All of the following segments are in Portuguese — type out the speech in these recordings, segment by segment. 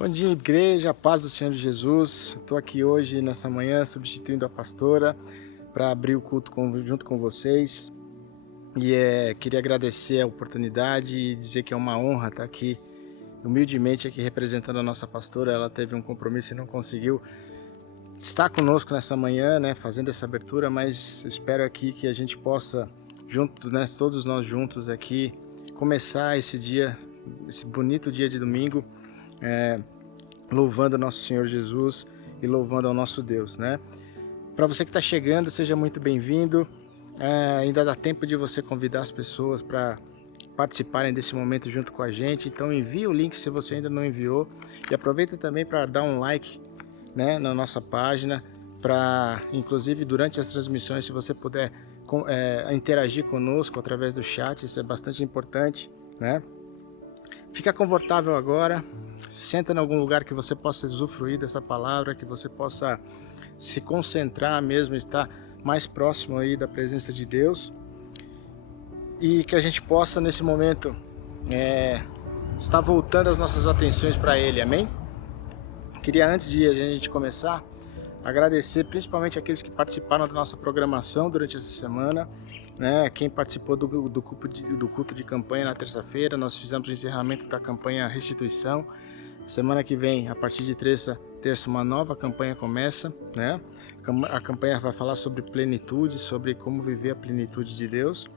Bom dia, igreja, a paz do Senhor Jesus. Estou aqui hoje, nessa manhã, substituindo a pastora para abrir o culto junto com vocês. E queria agradecer a oportunidade e dizer que é uma honra estar aqui, humildemente aqui representando a nossa pastora. Ela teve um compromisso e não conseguiu estar conosco nessa manhã, né, fazendo essa abertura, mas espero aqui que a gente possa, juntos, né, todos nós juntos aqui, começar esse dia, esse bonito dia de domingo, louvando ao nosso Senhor Jesus e louvando ao nosso Deus, né? Para você que está chegando, seja muito bem-vindo. Ainda dá tempo de você convidar as pessoas para participarem desse momento junto com a gente. Então envie o link se você ainda não enviou e aproveita também para dar um like, né, na nossa página, para inclusive durante as transmissões, se você puder interagir conosco através do chat, isso é bastante importante, né? Fica confortável agora, se senta em algum lugar que você possa usufruir dessa palavra, que você possa se concentrar mesmo, estar mais próximo aí da presença de Deus e que a gente possa nesse momento estar voltando as nossas atenções para Ele, amém? Queria, antes de a gente começar, agradecer principalmente aqueles que participaram da nossa programação durante essa semana, né? Quem participou do culto de campanha na terça-feira, nós fizemos o encerramento da campanha Restituição. Semana que vem, a partir de terça, uma nova campanha começa, né? A campanha vai falar sobre plenitude, sobre como viver a plenitude de Deus.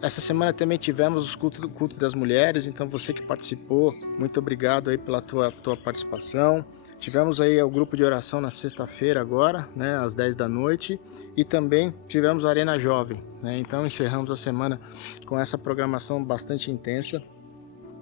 Essa semana também tivemos o culto das mulheres, então você que participou, muito obrigado aí pela tua participação. Tivemos aí o grupo de oração na sexta-feira agora, né, às 10 da noite, e também tivemos a Arena Jovem, né? Então encerramos a semana com essa programação bastante intensa.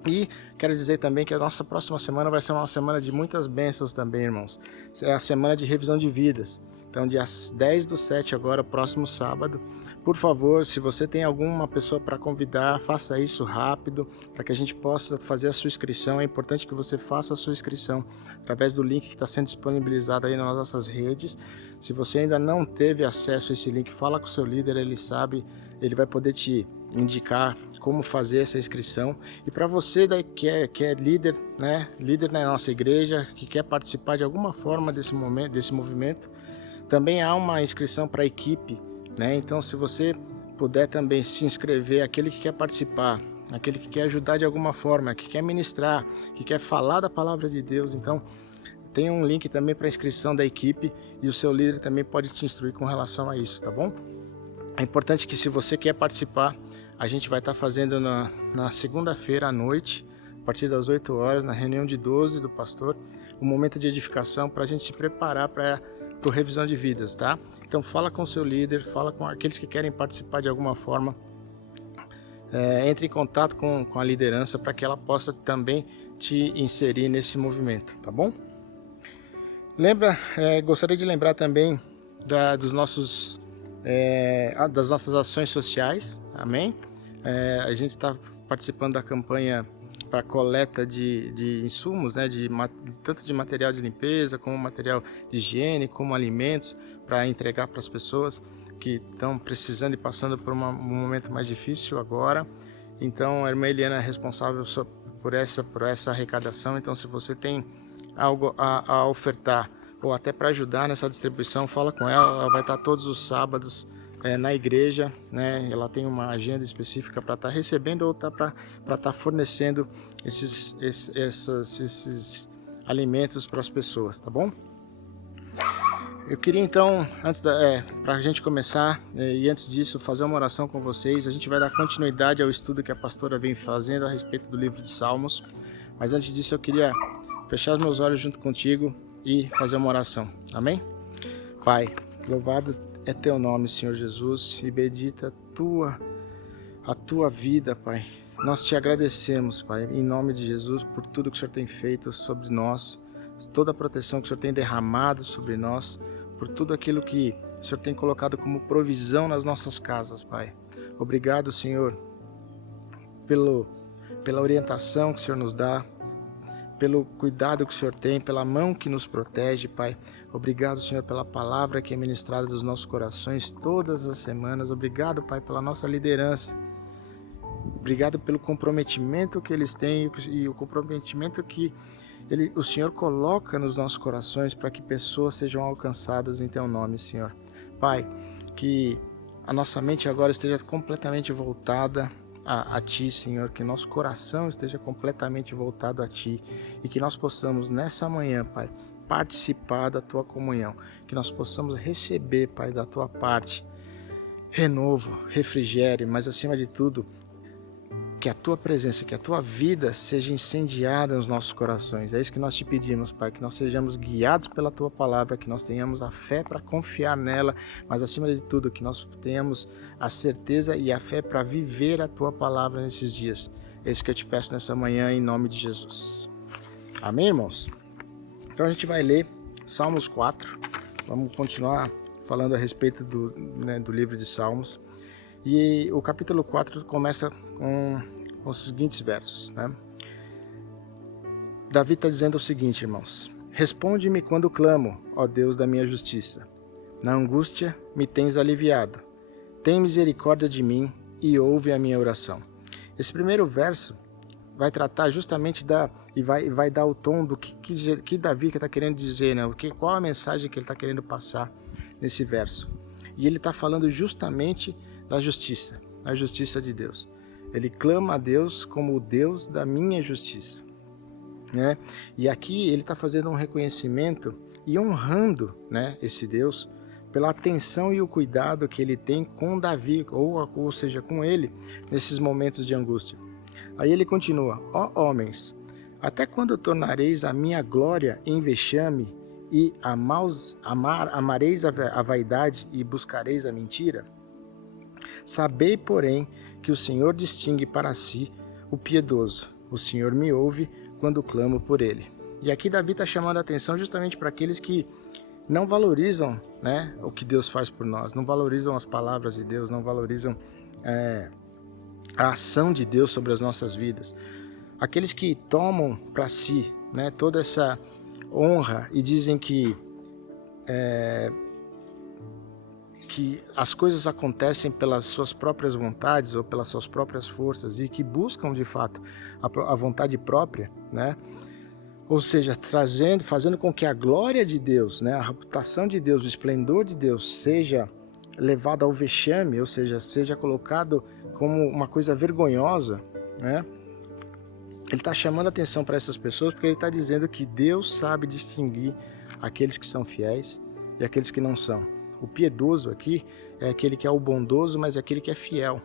E quero dizer também que a nossa próxima semana vai ser uma semana de muitas bênçãos também, irmãos. É a semana de revisão de vidas. Então, dia 10/7 agora, próximo sábado. Por favor, se você tem alguma pessoa para convidar, faça isso rápido, para que a gente possa fazer a sua inscrição. É importante que você faça a sua inscrição através do link que está sendo disponibilizado aí nas nossas redes. Se você ainda não teve acesso a esse link, fala com o seu líder, ele sabe, ele vai poder te indicar como fazer essa inscrição. E para você que é líder, né, líder na nossa igreja, que quer participar de alguma forma desse movimento, também há uma inscrição para a equipe, né? Então, se você puder também se inscrever, aquele que quer participar, aquele que quer ajudar de alguma forma, que quer ministrar, que quer falar da palavra de Deus, então tem um link também para inscrição da equipe e o seu líder também pode te instruir com relação a isso, tá bom? É importante que, se você quer participar, a gente vai estar fazendo na segunda-feira à noite, a partir das 8 horas, na reunião de 12 do pastor, um momento de edificação para a gente se preparar para revisão de vidas, tá? Então fala com o seu líder, fala com aqueles que querem participar de alguma forma, entre em contato com a liderança para que ela possa também te inserir nesse movimento, tá bom? Gostaria de lembrar também das nossas ações sociais, amém? A gente está participando da campanha para coleta de insumos, né, tanto de material de limpeza, como material de higiene, como alimentos, para entregar para as pessoas que estão precisando e passando por um momento mais difícil agora. Então a irmã Eliana é responsável por essa arrecadação. Então, se você tem algo a ofertar ou até para ajudar nessa distribuição, fala com ela. Ela vai estar todos os sábados na igreja, né? Ela tem uma agenda específica para estar recebendo ou para estar fornecendo esses alimentos para as pessoas, tá bom? Eu queria então, para a gente começar, e antes disso, fazer uma oração com vocês. A gente vai dar continuidade ao estudo que a pastora vem fazendo a respeito do livro de Salmos, mas antes disso eu queria fechar os meus olhos junto contigo e fazer uma oração, amém? Pai, louvado é teu nome, Senhor Jesus, e bendita a tua vida, Pai. Nós te agradecemos, Pai, em nome de Jesus, por tudo que o Senhor tem feito sobre nós, toda a proteção que o Senhor tem derramado sobre nós, por tudo aquilo que o Senhor tem colocado como provisão nas nossas casas, Pai. Obrigado, Senhor, pela orientação que o Senhor nos dá, pelo cuidado que o Senhor tem, pela mão que nos protege, Pai. Obrigado, Senhor, pela palavra que é ministrada dos nossos corações todas as semanas. Obrigado, Pai, pela nossa liderança. Obrigado pelo comprometimento que eles têm e o comprometimento que o Senhor coloca nos nossos corações para que pessoas sejam alcançadas em Teu nome, Senhor. Pai, que a nossa mente agora esteja completamente voltada a Ti, Senhor, que nosso coração esteja completamente voltado a Ti e que nós possamos nessa manhã, Pai, participar da Tua comunhão, que nós possamos receber, Pai, da Tua parte renovo, refrigério, mas acima de tudo, que a Tua presença, que a Tua vida seja incendiada nos nossos corações. É isso que nós te pedimos, Pai, que nós sejamos guiados pela Tua palavra, que nós tenhamos a fé para confiar nela, mas acima de tudo, que nós tenhamos a certeza e a fé para viver a Tua palavra nesses dias. É isso que eu te peço nessa manhã, em nome de Jesus. Amém, irmãos? Então a gente vai ler Salmos 4, vamos continuar falando a respeito do livro de Salmos. E o capítulo 4 começa com os seguintes versos, né? Davi está dizendo o seguinte, irmãos: responde-me quando clamo, ó Deus da minha justiça. Na angústia me tens aliviado. Tem misericórdia de mim e ouve a minha oração. Esse primeiro verso vai tratar justamente e vai dar o tom do que Davi está querendo dizer, né? Qual a mensagem que ele está querendo passar nesse verso. E ele está falando justamente da justiça, a justiça de Deus. Ele clama a Deus como o Deus da minha justiça, né? E aqui ele está fazendo um reconhecimento e honrando, né, esse Deus pela atenção e o cuidado que ele tem com Davi, ou seja, com ele, nesses momentos de angústia. Aí ele continua: ó homens, até quando tornareis a minha glória em vexame e amareis a vaidade e buscareis a mentira? Sabei, porém, que o Senhor distingue para si o piedoso. O Senhor me ouve quando clamo por ele. E aqui Davi está chamando a atenção justamente para aqueles que não valorizam, né, o que Deus faz por nós, não valorizam as palavras de Deus, não valorizam a ação de Deus sobre as nossas vidas. Aqueles que tomam para si, né, toda essa honra e dizem que as coisas acontecem pelas suas próprias vontades ou pelas suas próprias forças e que buscam de fato a vontade própria, né? Ou seja, fazendo com que a glória de Deus, né, a reputação de Deus, o esplendor de Deus seja levado ao vexame, ou seja colocado como uma coisa vergonhosa, né? Ele está chamando a atenção para essas pessoas porque ele está dizendo que Deus sabe distinguir aqueles que são fiéis e aqueles que não são. O piedoso aqui é aquele que é o bondoso, mas é aquele que é fiel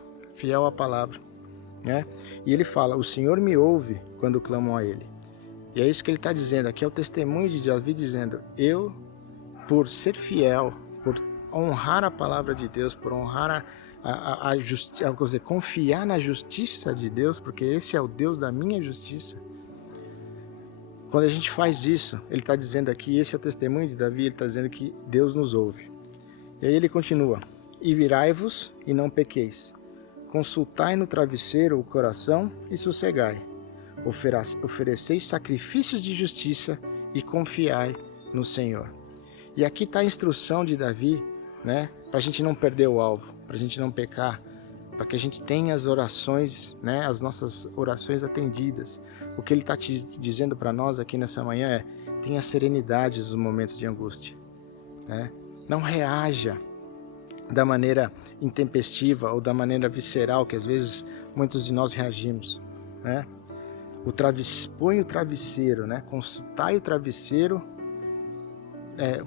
à palavra, né? E ele fala: o Senhor me ouve quando clamam a ele. E é isso que ele está dizendo. Aqui é o testemunho de Davi dizendo: eu, por ser fiel, por honrar a palavra de Deus, por honrar confiar na justiça de Deus, porque esse é o Deus da minha justiça. Quando a gente faz isso, ele está dizendo aqui, esse é o testemunho de Davi, ele está dizendo que Deus nos ouve. E aí ele continua: e virai-vos e não pequeis, consultai no travesseiro o coração e sossegai, ofereceis sacrifícios de justiça e confiai no Senhor. E aqui está a instrução de Davi, né, para a gente não perder o alvo, para a gente não pecar, para que a gente tenha as orações, né, as nossas orações atendidas. O que ele está te dizendo para nós aqui nessa manhã é: tenha serenidade nos momentos de angústia, né? Não reaja da maneira intempestiva ou da maneira visceral que às vezes muitos de nós reagimos, né? Põe o travesseiro, né? Consultai o travesseiro,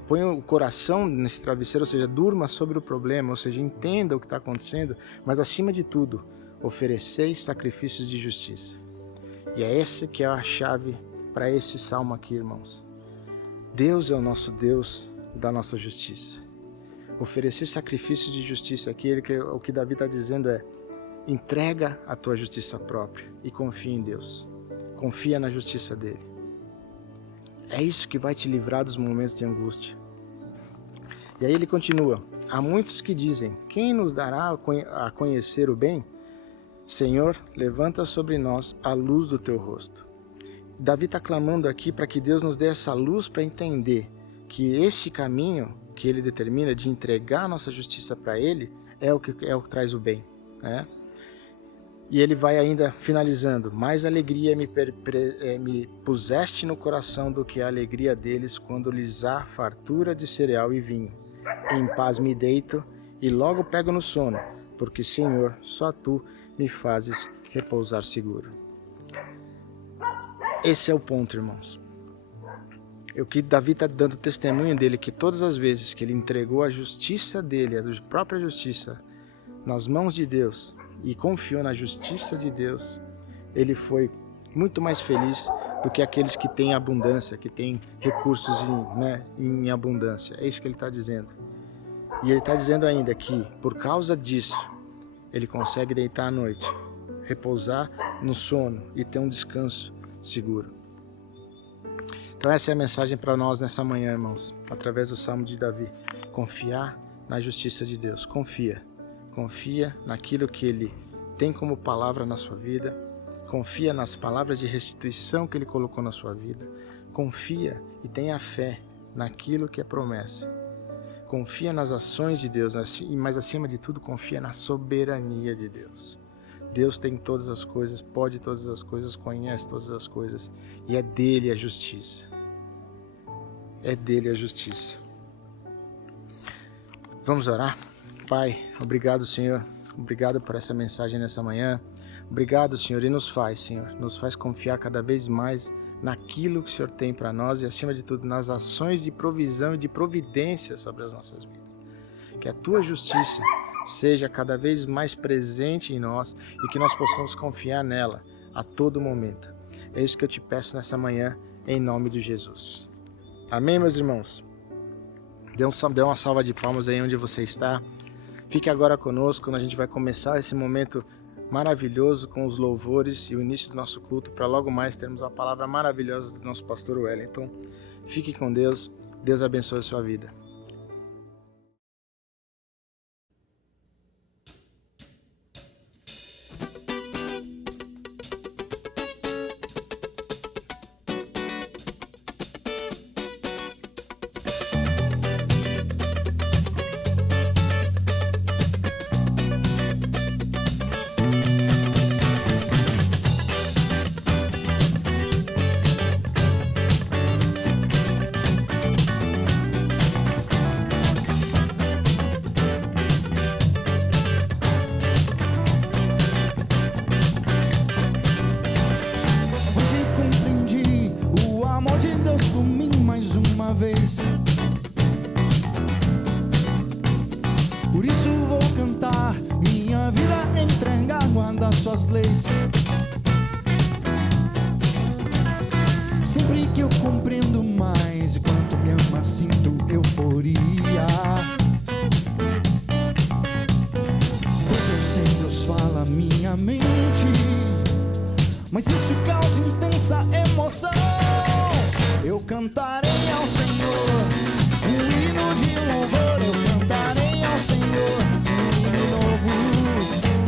põe o coração nesse travesseiro, ou seja, durma sobre o problema, ou seja, entenda o que está acontecendo, mas acima de tudo, ofereceis sacrifícios de justiça. E é essa que é a chave para esse salmo aqui, irmãos. Deus é o nosso Deus da nossa justiça. Oferecer sacrifícios de justiça aqui, o que Davi está dizendo é: entrega a tua justiça própria e confia em Deus. Confia na justiça dele. É isso que vai te livrar dos momentos de angústia. E aí ele continua: há muitos que dizem: quem nos dará a conhecer o bem? Senhor, levanta sobre nós a luz do teu rosto. Davi está clamando aqui para que Deus nos dê essa luz para entender que esse caminho que ele determina de entregar a nossa justiça para ele é o que traz o bem, né? E ele vai ainda finalizando: mais alegria me puseste no coração do que a alegria deles quando lhes há fartura de cereal e vinho. Em paz me deito e logo pego no sono, porque, Senhor, só tu me fazes repousar seguro. Esse é o ponto, irmãos. O que Davi está dando testemunho dele, que todas as vezes que ele entregou a justiça dele, a própria justiça, nas mãos de Deus, e confiou na justiça de Deus, ele foi muito mais feliz do que aqueles que têm abundância, que têm recursos em abundância. É isso que ele está dizendo. E ele está dizendo ainda que, por causa disso, ele consegue deitar à noite, repousar no sono e ter um descanso seguro. Então essa é a mensagem para nós nessa manhã, irmãos, através do Salmo de Davi. Confiar na justiça de Deus. Confia naquilo que Ele tem como palavra na sua vida. Confia nas palavras de restituição que Ele colocou na sua vida. Confia e tenha fé naquilo que é promessa. Confia nas ações de Deus, mas acima de tudo, confia na soberania de Deus. Deus tem todas as coisas, pode todas as coisas, conhece todas as coisas, e é dele a justiça. É dele a justiça. Vamos orar? Pai, obrigado, Senhor. Obrigado por essa mensagem nessa manhã. Obrigado, Senhor, e nos faz confiar cada vez mais naquilo que o Senhor tem para nós e, acima de tudo, nas ações de provisão e de providência sobre as nossas vidas. Que a Tua justiça seja cada vez mais presente em nós e que nós possamos confiar nela a todo momento. É isso que eu te peço nessa manhã, em nome de Jesus. Amém, meus irmãos? Dê uma salva de palmas aí onde você está. Fique agora conosco, quando a gente vai começar esse momento maravilhoso com os louvores e o início do nosso culto, para logo mais termos uma palavra maravilhosa do nosso pastor Wellington. Fique com Deus. Deus abençoe a sua vida. Por isso vou cantar, minha vida entregar, guardar suas leis. Sempre que eu compreendo mais quanto me ama, sinto euforia. Pois eu sei, Deus fala minha mente, mas isso causa intensa emoção. Eu cantarei ao Senhor um hino de louvor. Eu cantarei ao Senhor um hino novo.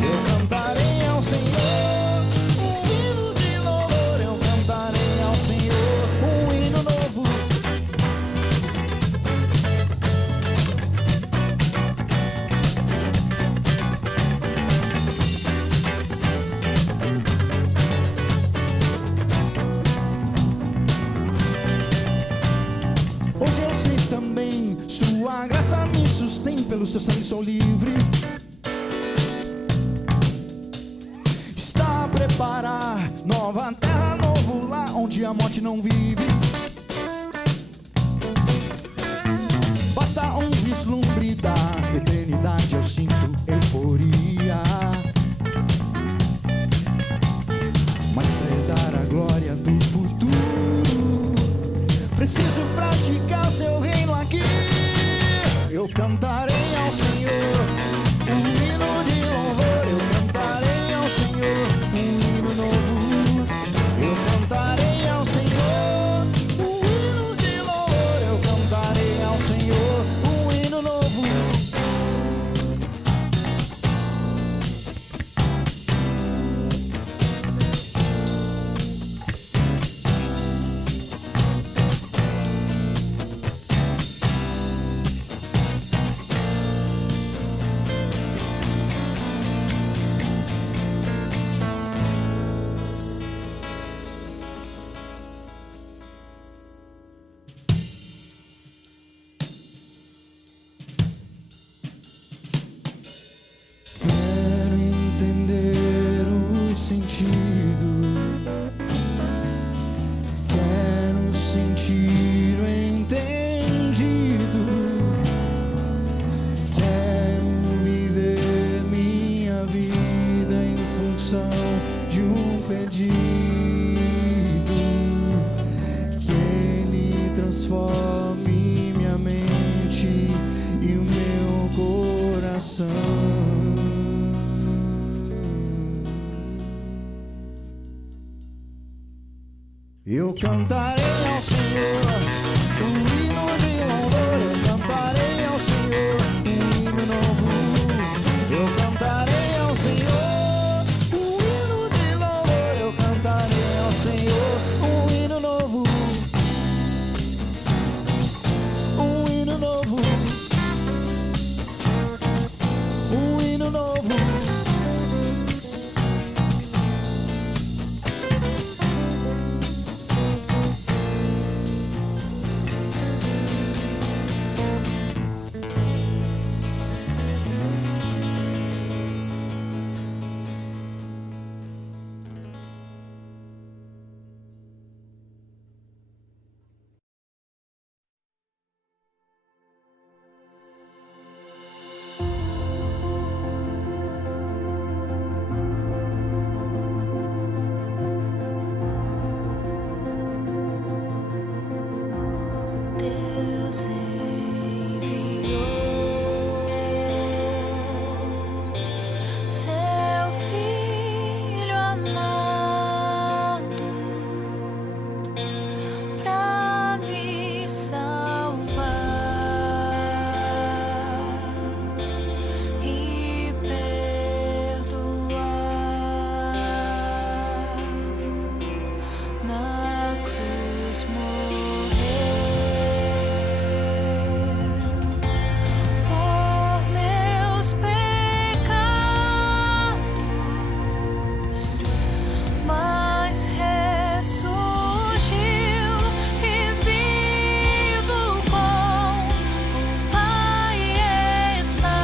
Eu cantarei ao Senhor um hino de louvor. Eu cantarei ao Senhor um hino novo. Hoje eu sei também, sua graça me sustém, pelo seu sangue sou livre. Está a preparar nova terra, novo lar, onde a morte não vive. Basta um vislumbre da eternidade, eu sinto euforia. Mas pra herdar a glória do futuro, preciso praticar seu reino aqui. Eu cantarei ao Senhor um hino de louvor. Eu cantarei ao Senhor um hino novo. Eu cantarei ao Senhor um hino de louvor. Eu cantarei ao Senhor um hino novo. coração. Eu cantarei ao Senhor um hino de louvor. Eu cantarei ao Senhor um hino novo. Eu cantarei ao Senhor um hino de louvor. Eu cantarei ao Senhor um hino novo. Um hino novo. Um hino novo. Deus enviou seu Filho amado pra me salvar e perdoar. Na cruz por meus pecados, mas ressurgiu e vivo com o Pai está.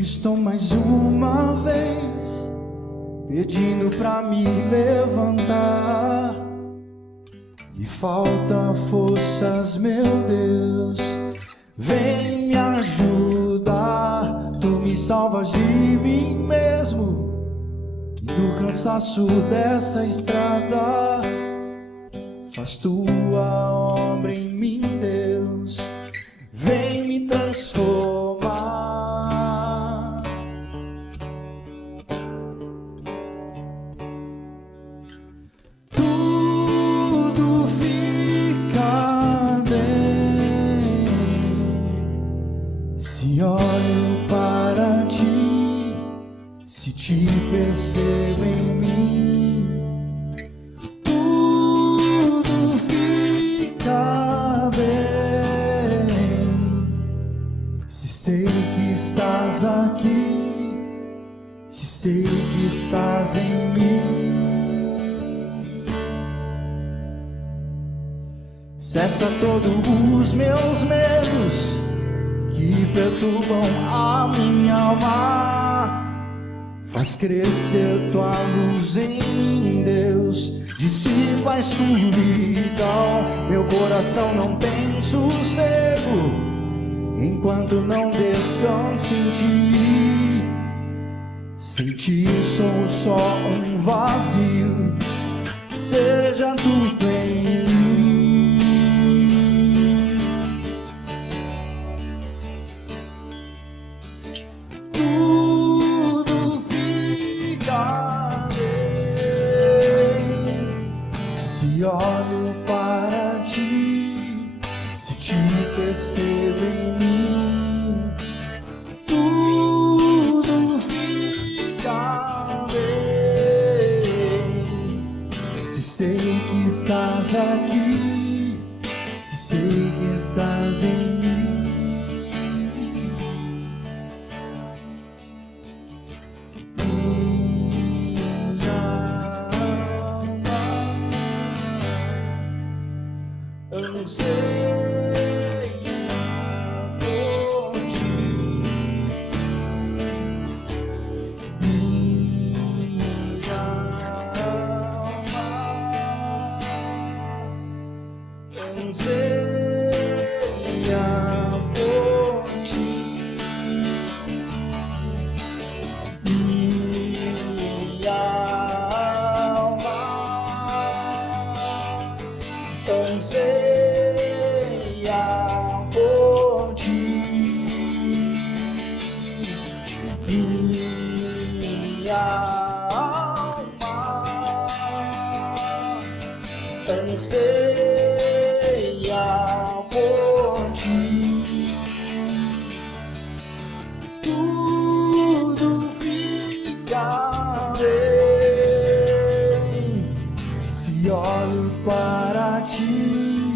estou mais uma vez pedindo pra me levantar. E falta forças, meu Deus, vem me ajudar. Tu me salvas de mim mesmo, do cansaço dessa estrada. Faz tua obra em mim, Deus, vem me transformar. Tudo fica bem se olho para ti, se te percebo em mim. Tudo fica bem se sei que estás aqui, se sei que estás em mim. Cessa todos os meus medos que perturbam a minha alma. Faz crescer tua luz em mim, Deus, dissipa a escuridão. Meu coração não tem sossego enquanto não descanse em ti. Sem ti sou só um vazio, seja tudo em mim. Tudo fica bem se olho para ti, se te percebo em mim. Tudo fica bem se sei que estás aqui, se sei que estás em mim. Anseia por ti, minha alma anseia por ti. Tudo fica bem se olho para ti,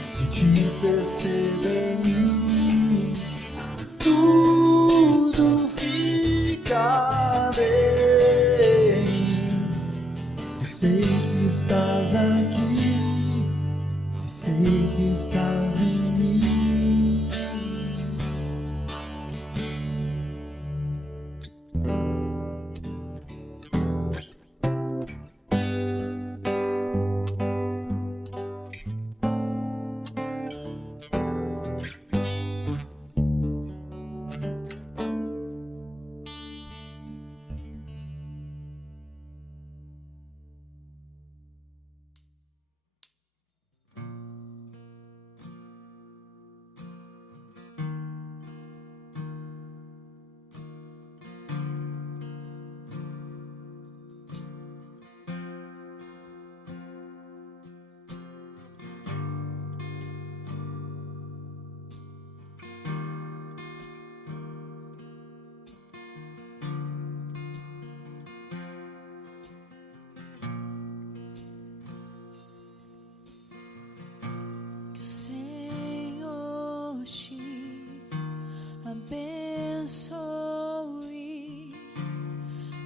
se te percebo em mim. Tudo fica bem se sei que estás aqui, se sei que estás em mim. Que o Senhor te abençoe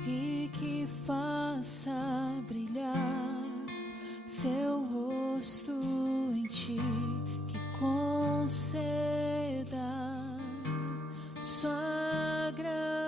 e que faça brilhar seu rosto em ti, que conceda sua graça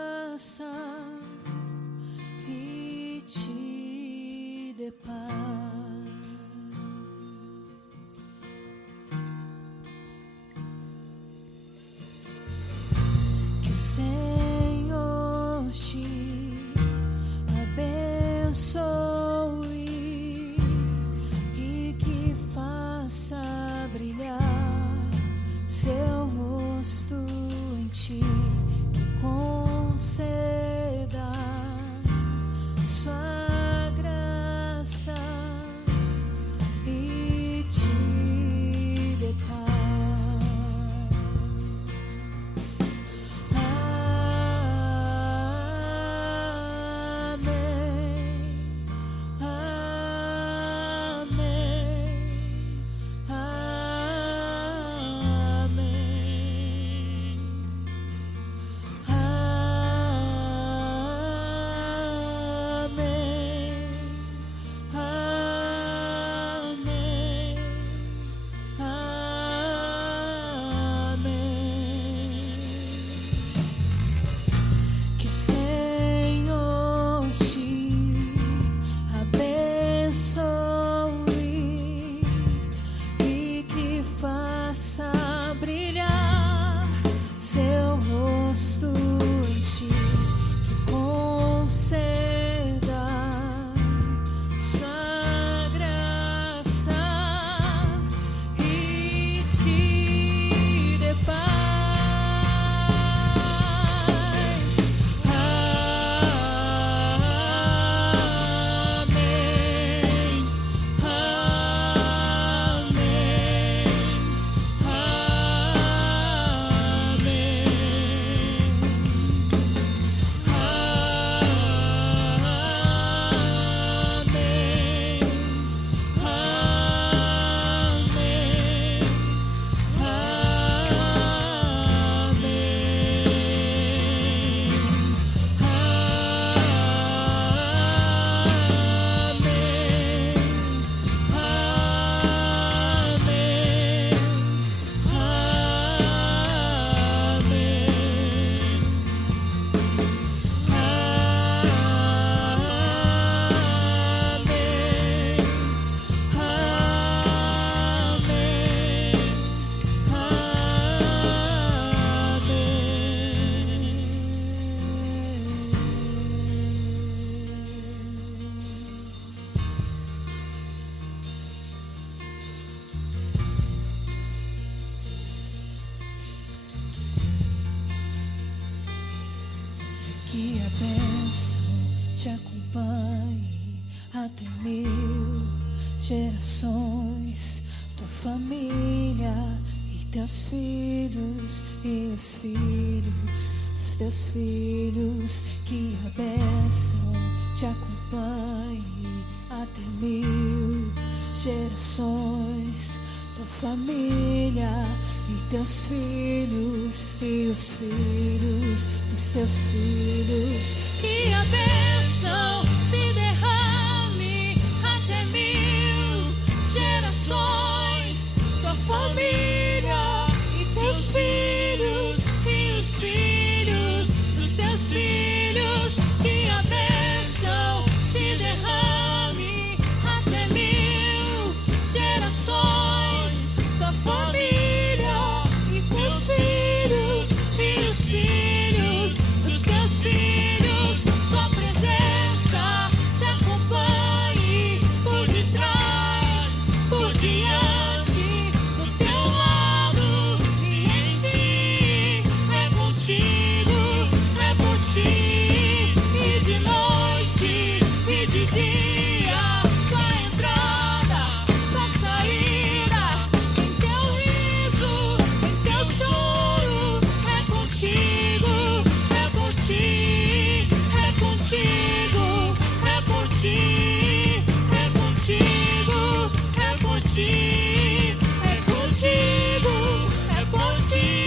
que a bênção te acompanhe até 1000 gerações, tua família e teus filhos e os filhos dos teus filhos, que a bênção te acompanhe até 1000 gerações, tua família e teus filhos e os filhos dos teus filhos, que a bênção se derrame até 1000 gerações, tua família e teus filhos e os filhos dos teus filhos, que a bênção se derrame até 1000 gerações, tua família e teus filhos e os filhos dos teus filhos, sua presença te acompanhe por detrás, por diante, do teu lado e em ti, é contigo, é por ti, e de noite e de dia, tua entrada, tua saída, em teu riso, em teu choro, é contigo, é por ti, é contigo, é por ti, é contigo, é por ti, é contigo, é por ti.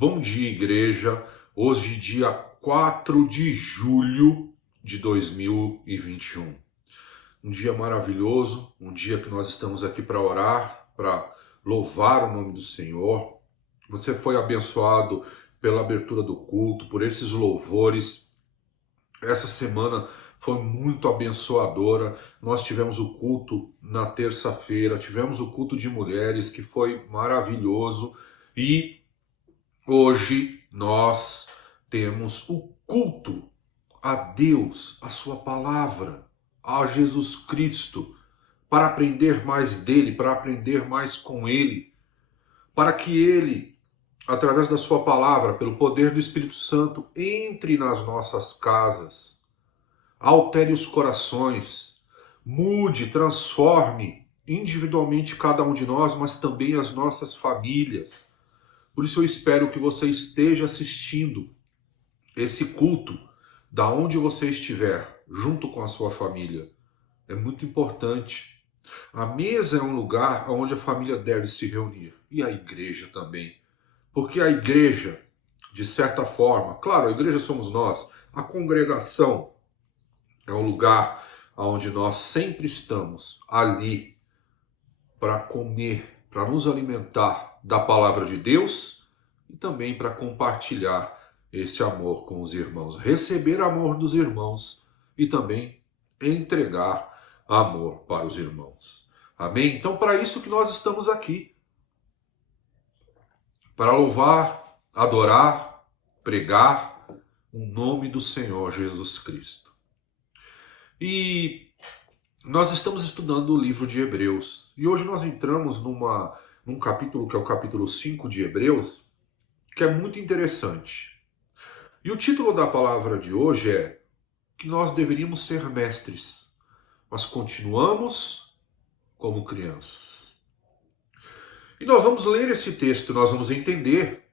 Bom dia, igreja. Hoje, dia 4 de julho de 2021. Um dia maravilhoso, um dia que nós estamos aqui para orar, para louvar o nome do Senhor. Você foi abençoado pela abertura do culto, por esses louvores. Essa semana foi muito abençoadora. Nós tivemos o culto na terça-feira, tivemos o culto de mulheres, que foi maravilhoso. E hoje nós temos o culto a Deus, a sua palavra, a Jesus Cristo, para aprender mais dele, para aprender mais com ele, para que ele, através da sua palavra, pelo poder do Espírito Santo, entre nas nossas casas, altere os corações, mude, transforme individualmente cada um de nós, mas também as nossas famílias. Por isso eu espero que você esteja assistindo esse culto da onde você estiver, junto com a sua família. É muito importante. A mesa é um lugar onde a família deve se reunir, e a igreja também. Porque a igreja, de certa forma, claro, a igreja somos nós, a congregação é um lugar onde nós sempre estamos ali para comer, para nos alimentar da palavra de Deus e também para compartilhar esse amor com os irmãos. Receber amor dos irmãos e também entregar amor para os irmãos. Amém? Então, para isso que nós estamos aqui. Para louvar, adorar, pregar o nome do Senhor Jesus Cristo. E nós estamos estudando o livro de Hebreus. E hoje nós entramos num capítulo que é o capítulo 5 de Hebreus, que é muito interessante. E o título da palavra de hoje é que nós deveríamos ser mestres, mas continuamos como crianças. E nós vamos ler esse texto, nós vamos entender,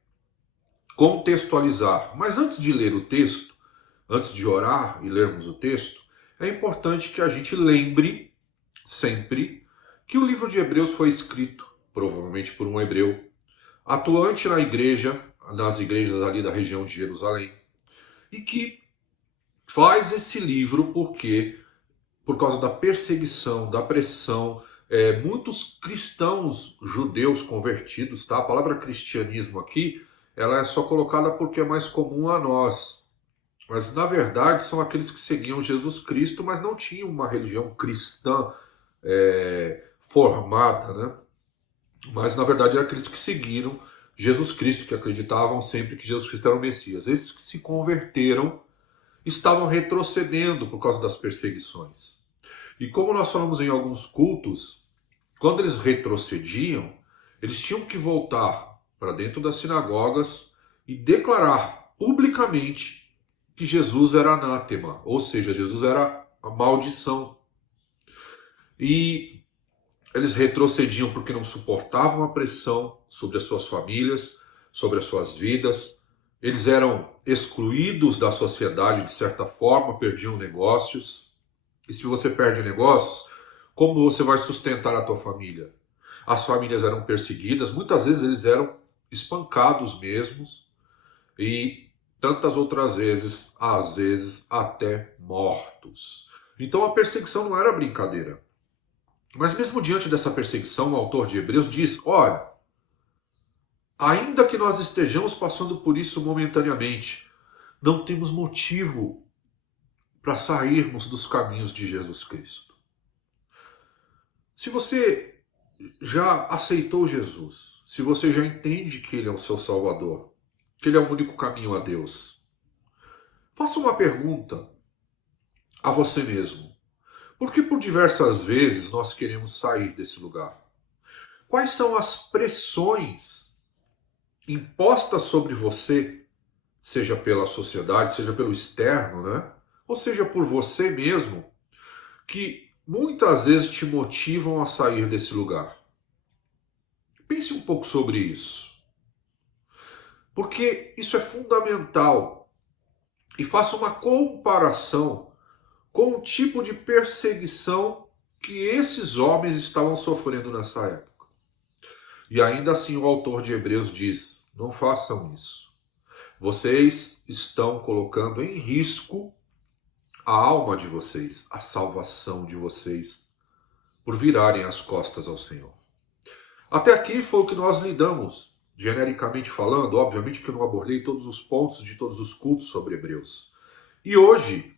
contextualizar. Mas antes de ler o texto, antes de orar e lermos o texto, é importante que a gente lembre sempre que o livro de Hebreus foi escrito, provavelmente por um hebreu, atuante na igreja, nas igrejas ali da região de Jerusalém, e que faz esse livro por causa da perseguição, da pressão, muitos cristãos judeus convertidos, tá? A palavra cristianismo aqui, ela é só colocada porque é mais comum a nós. Mas, na verdade, são aqueles que seguiam Jesus Cristo, mas não tinham uma religião cristã formada, né? Mas, na verdade, eram aqueles que seguiram Jesus Cristo, que acreditavam sempre que Jesus Cristo era o Messias. Esses que se converteram estavam retrocedendo por causa das perseguições. E como nós falamos em alguns cultos, quando eles retrocediam, eles tinham que voltar para dentro das sinagogas e declarar publicamente que Jesus era anátema, ou seja, Jesus era a maldição. E eles retrocediam porque não suportavam a pressão sobre as suas famílias, sobre as suas vidas. Eles eram excluídos da sociedade de certa forma, perdiam negócios. E se você perde negócios, como você vai sustentar a tua família? As famílias eram perseguidas, muitas vezes eles eram espancados mesmos, e tantas outras vezes, às vezes até mortos. Então a perseguição não era brincadeira. Mas mesmo diante dessa perseguição, o autor de Hebreus diz, olha, ainda que nós estejamos passando por isso momentaneamente, não temos motivo para sairmos dos caminhos de Jesus Cristo. Se você já aceitou Jesus, se você já entende que Ele é o seu Salvador, que Ele é o único caminho a Deus, faça uma pergunta a você mesmo. Por que por diversas vezes nós queremos sair desse lugar? Quais são as pressões impostas sobre você, seja pela sociedade, seja pelo externo, né? Ou seja, por você mesmo, que muitas vezes te motivam a sair desse lugar? Pense um pouco sobre isso. Porque isso é fundamental. E faça uma comparação com o tipo de perseguição que esses homens estavam sofrendo nessa época. E ainda assim o autor de Hebreus diz, não façam isso. Vocês estão colocando em risco a alma de vocês, a salvação de vocês, por virarem as costas ao Senhor. Até aqui foi o que nós lidamos, genericamente falando. Obviamente que eu não abordei todos os pontos de todos os cultos sobre Hebreus. E hoje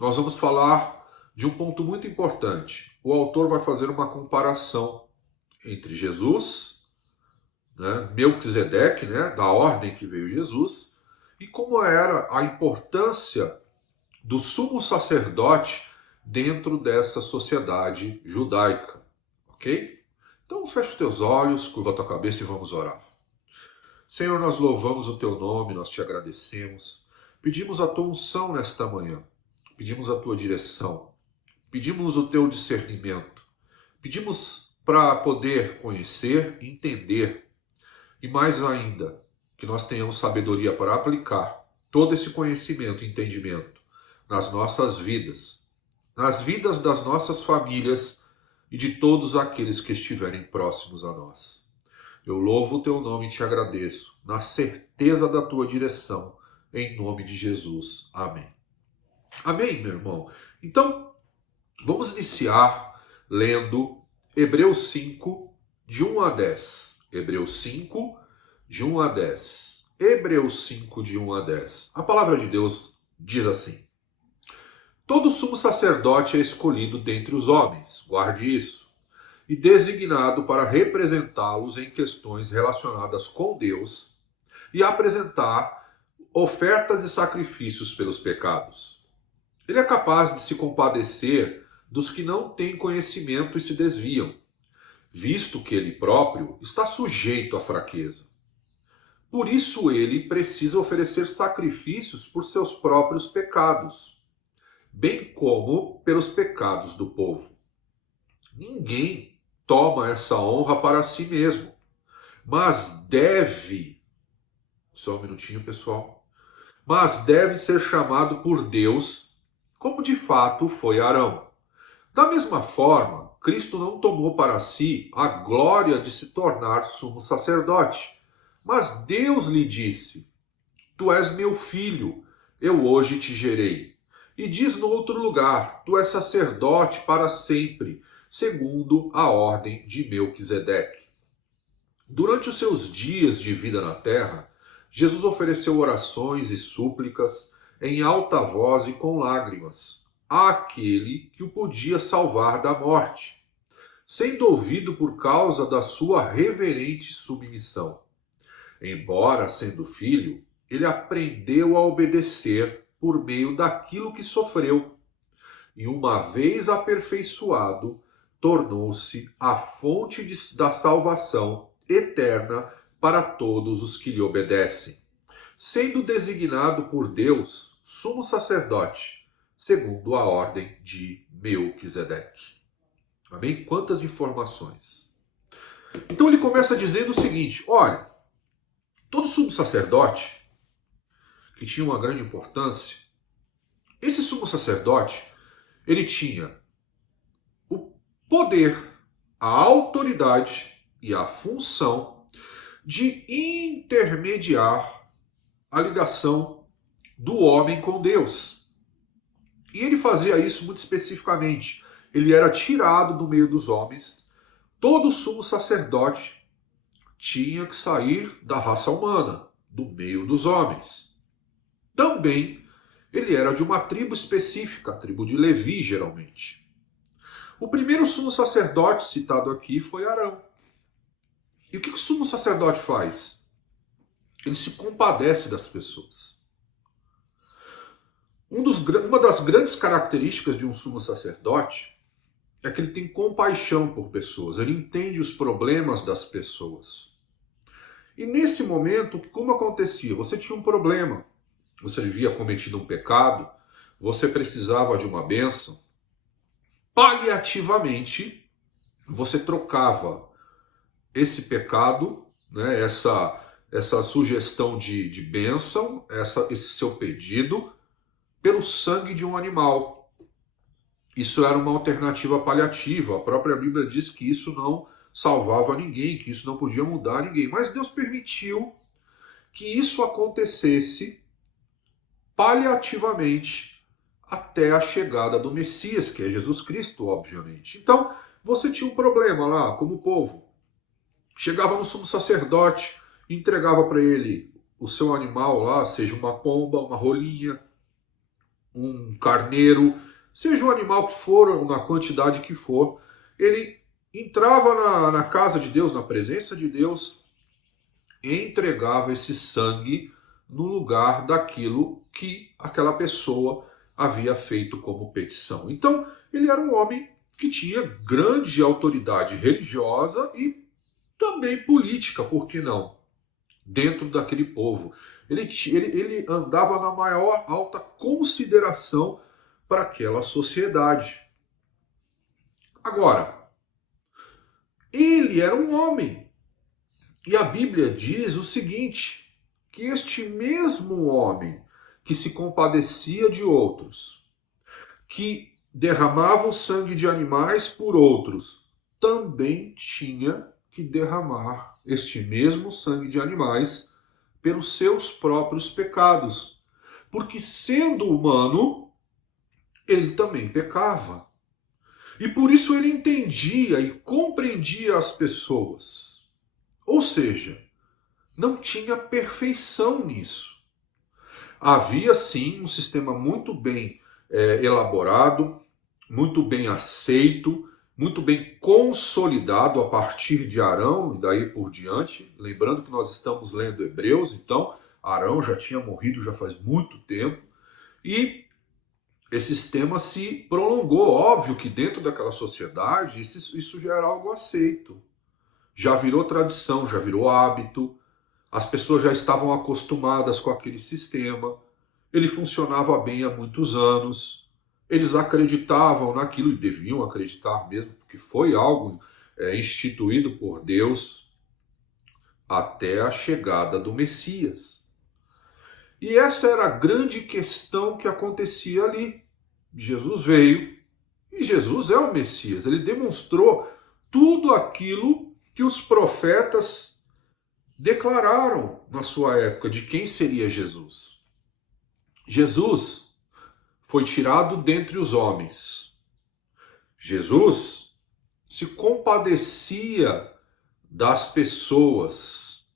nós vamos falar de um ponto muito importante. O autor vai fazer uma comparação entre Jesus, Melquisedeque, da ordem que veio Jesus, e como era a importância do sumo sacerdote dentro dessa sociedade judaica, ok? Então fecha os teus olhos, curva a tua cabeça e vamos orar. Senhor, nós louvamos o teu nome, nós te agradecemos, pedimos a tua unção nesta manhã, pedimos a tua direção, pedimos o teu discernimento, pedimos para poder conhecer, entender e mais ainda, que nós tenhamos sabedoria para aplicar todo esse conhecimento e entendimento nas nossas vidas, nas vidas das nossas famílias e de todos aqueles que estiverem próximos a nós. Eu louvo o teu nome e te agradeço, na certeza da tua direção, em nome de Jesus. Amém. Amém, meu irmão? Então, vamos iniciar lendo Hebreus 5, de 1 a 10. Hebreus 5, de 1 a 10. Hebreus 5, de 1 a 10. A palavra de Deus diz assim: Todo sumo sacerdote é escolhido dentre os homens, guarde isso, e designado para representá-los em questões relacionadas com Deus e apresentar ofertas e sacrifícios pelos pecados. Ele é capaz de se compadecer dos que não têm conhecimento e se desviam, visto que ele próprio está sujeito à fraqueza. Por isso ele precisa oferecer sacrifícios por seus próprios pecados, bem como pelos pecados do povo. Ninguém toma essa honra para si mesmo, mas deve, só um minutinho, pessoal, mas deve ser chamado por Deus, como de fato foi Arão. Da mesma forma, Cristo não tomou para si a glória de se tornar sumo sacerdote, mas Deus lhe disse: Tu és meu filho, eu hoje te gerei. E diz no outro lugar: Tu és sacerdote para sempre, segundo a ordem de Melquisedeque. Durante os seus dias de vida na terra, Jesus ofereceu orações e súplicas em alta voz e com lágrimas àquele que o podia salvar da morte, sendo ouvido por causa da sua reverente submissão. Embora sendo filho, ele aprendeu a obedecer por meio daquilo que sofreu, e uma vez aperfeiçoado, tornou-se a fonte da salvação eterna para todos os que lhe obedecem, sendo designado por Deus sumo sacerdote, segundo a ordem de Melquisedeque. Amém? Quantas informações! Então ele começa dizendo o seguinte: olha, todo sumo sacerdote, que tinha uma grande importância, esse sumo sacerdote, ele tinha o poder, a autoridade e a função de intermediar a ligação do homem com Deus. E ele fazia isso muito especificamente. Ele era tirado do meio dos homens. Todo sumo sacerdote tinha que sair da raça humana, do meio dos homens. Também ele era de uma tribo específica, a tribo de Levi, geralmente. O primeiro sumo sacerdote citado aqui foi Arão. E o que o sumo sacerdote faz? Ele se compadece das pessoas. Uma das grandes características de um sumo sacerdote é que ele tem compaixão por pessoas, ele entende os problemas das pessoas. E nesse momento, como acontecia? Você tinha um problema, você havia cometido um pecado, você precisava de uma bênção. Paliativamente, você trocava esse pecado, né, essa sugestão de bênção, esse seu pedido, pelo sangue de um animal. Isso era uma alternativa paliativa. A própria Bíblia diz que isso não salvava ninguém, que isso não podia mudar ninguém. Mas Deus permitiu que isso acontecesse paliativamente até a chegada do Messias, que é Jesus Cristo, obviamente. Então, você tinha um problema lá, como povo. Chegava no sumo sacerdote, entregava para ele o seu animal lá, seja uma pomba, uma rolinha, um carneiro, seja o animal que for, na quantidade que for. Ele entrava na casa de Deus, na presença de Deus, e entregava esse sangue no lugar daquilo que aquela pessoa havia feito como petição. Então, ele era um homem que tinha grande autoridade religiosa e também política, por que não? Dentro daquele povo. Ele andava na maior alta consideração para aquela sociedade. Agora, ele era um homem. E a Bíblia diz o seguinte, que este mesmo homem que se compadecia de outros, que derramava o sangue de animais por outros, também tinha que derramar este mesmo sangue de animais pelos seus próprios pecados. Porque sendo humano, ele também pecava. E por isso ele entendia e compreendia as pessoas. Ou seja, não tinha perfeição nisso. Havia sim um sistema muito bem elaborado, muito bem aceito, muito bem consolidado a partir de Arão e daí por diante. Lembrando que nós estamos lendo Hebreus, então Arão já tinha morrido já faz muito tempo. E esse sistema se prolongou. Óbvio que dentro daquela sociedade isso já era algo aceito. Já virou tradição, já virou hábito. As pessoas já estavam acostumadas com aquele sistema. Ele funcionava bem há muitos anos. Eles acreditavam naquilo e deviam acreditar mesmo, porque foi algo instituído por Deus até a chegada do Messias. E essa era a grande questão que acontecia ali. Jesus veio e Jesus é o Messias. Ele demonstrou tudo aquilo que os profetas declararam na sua época de quem seria Jesus. Jesus foi tirado dentre os homens. Jesus se compadecia das pessoas.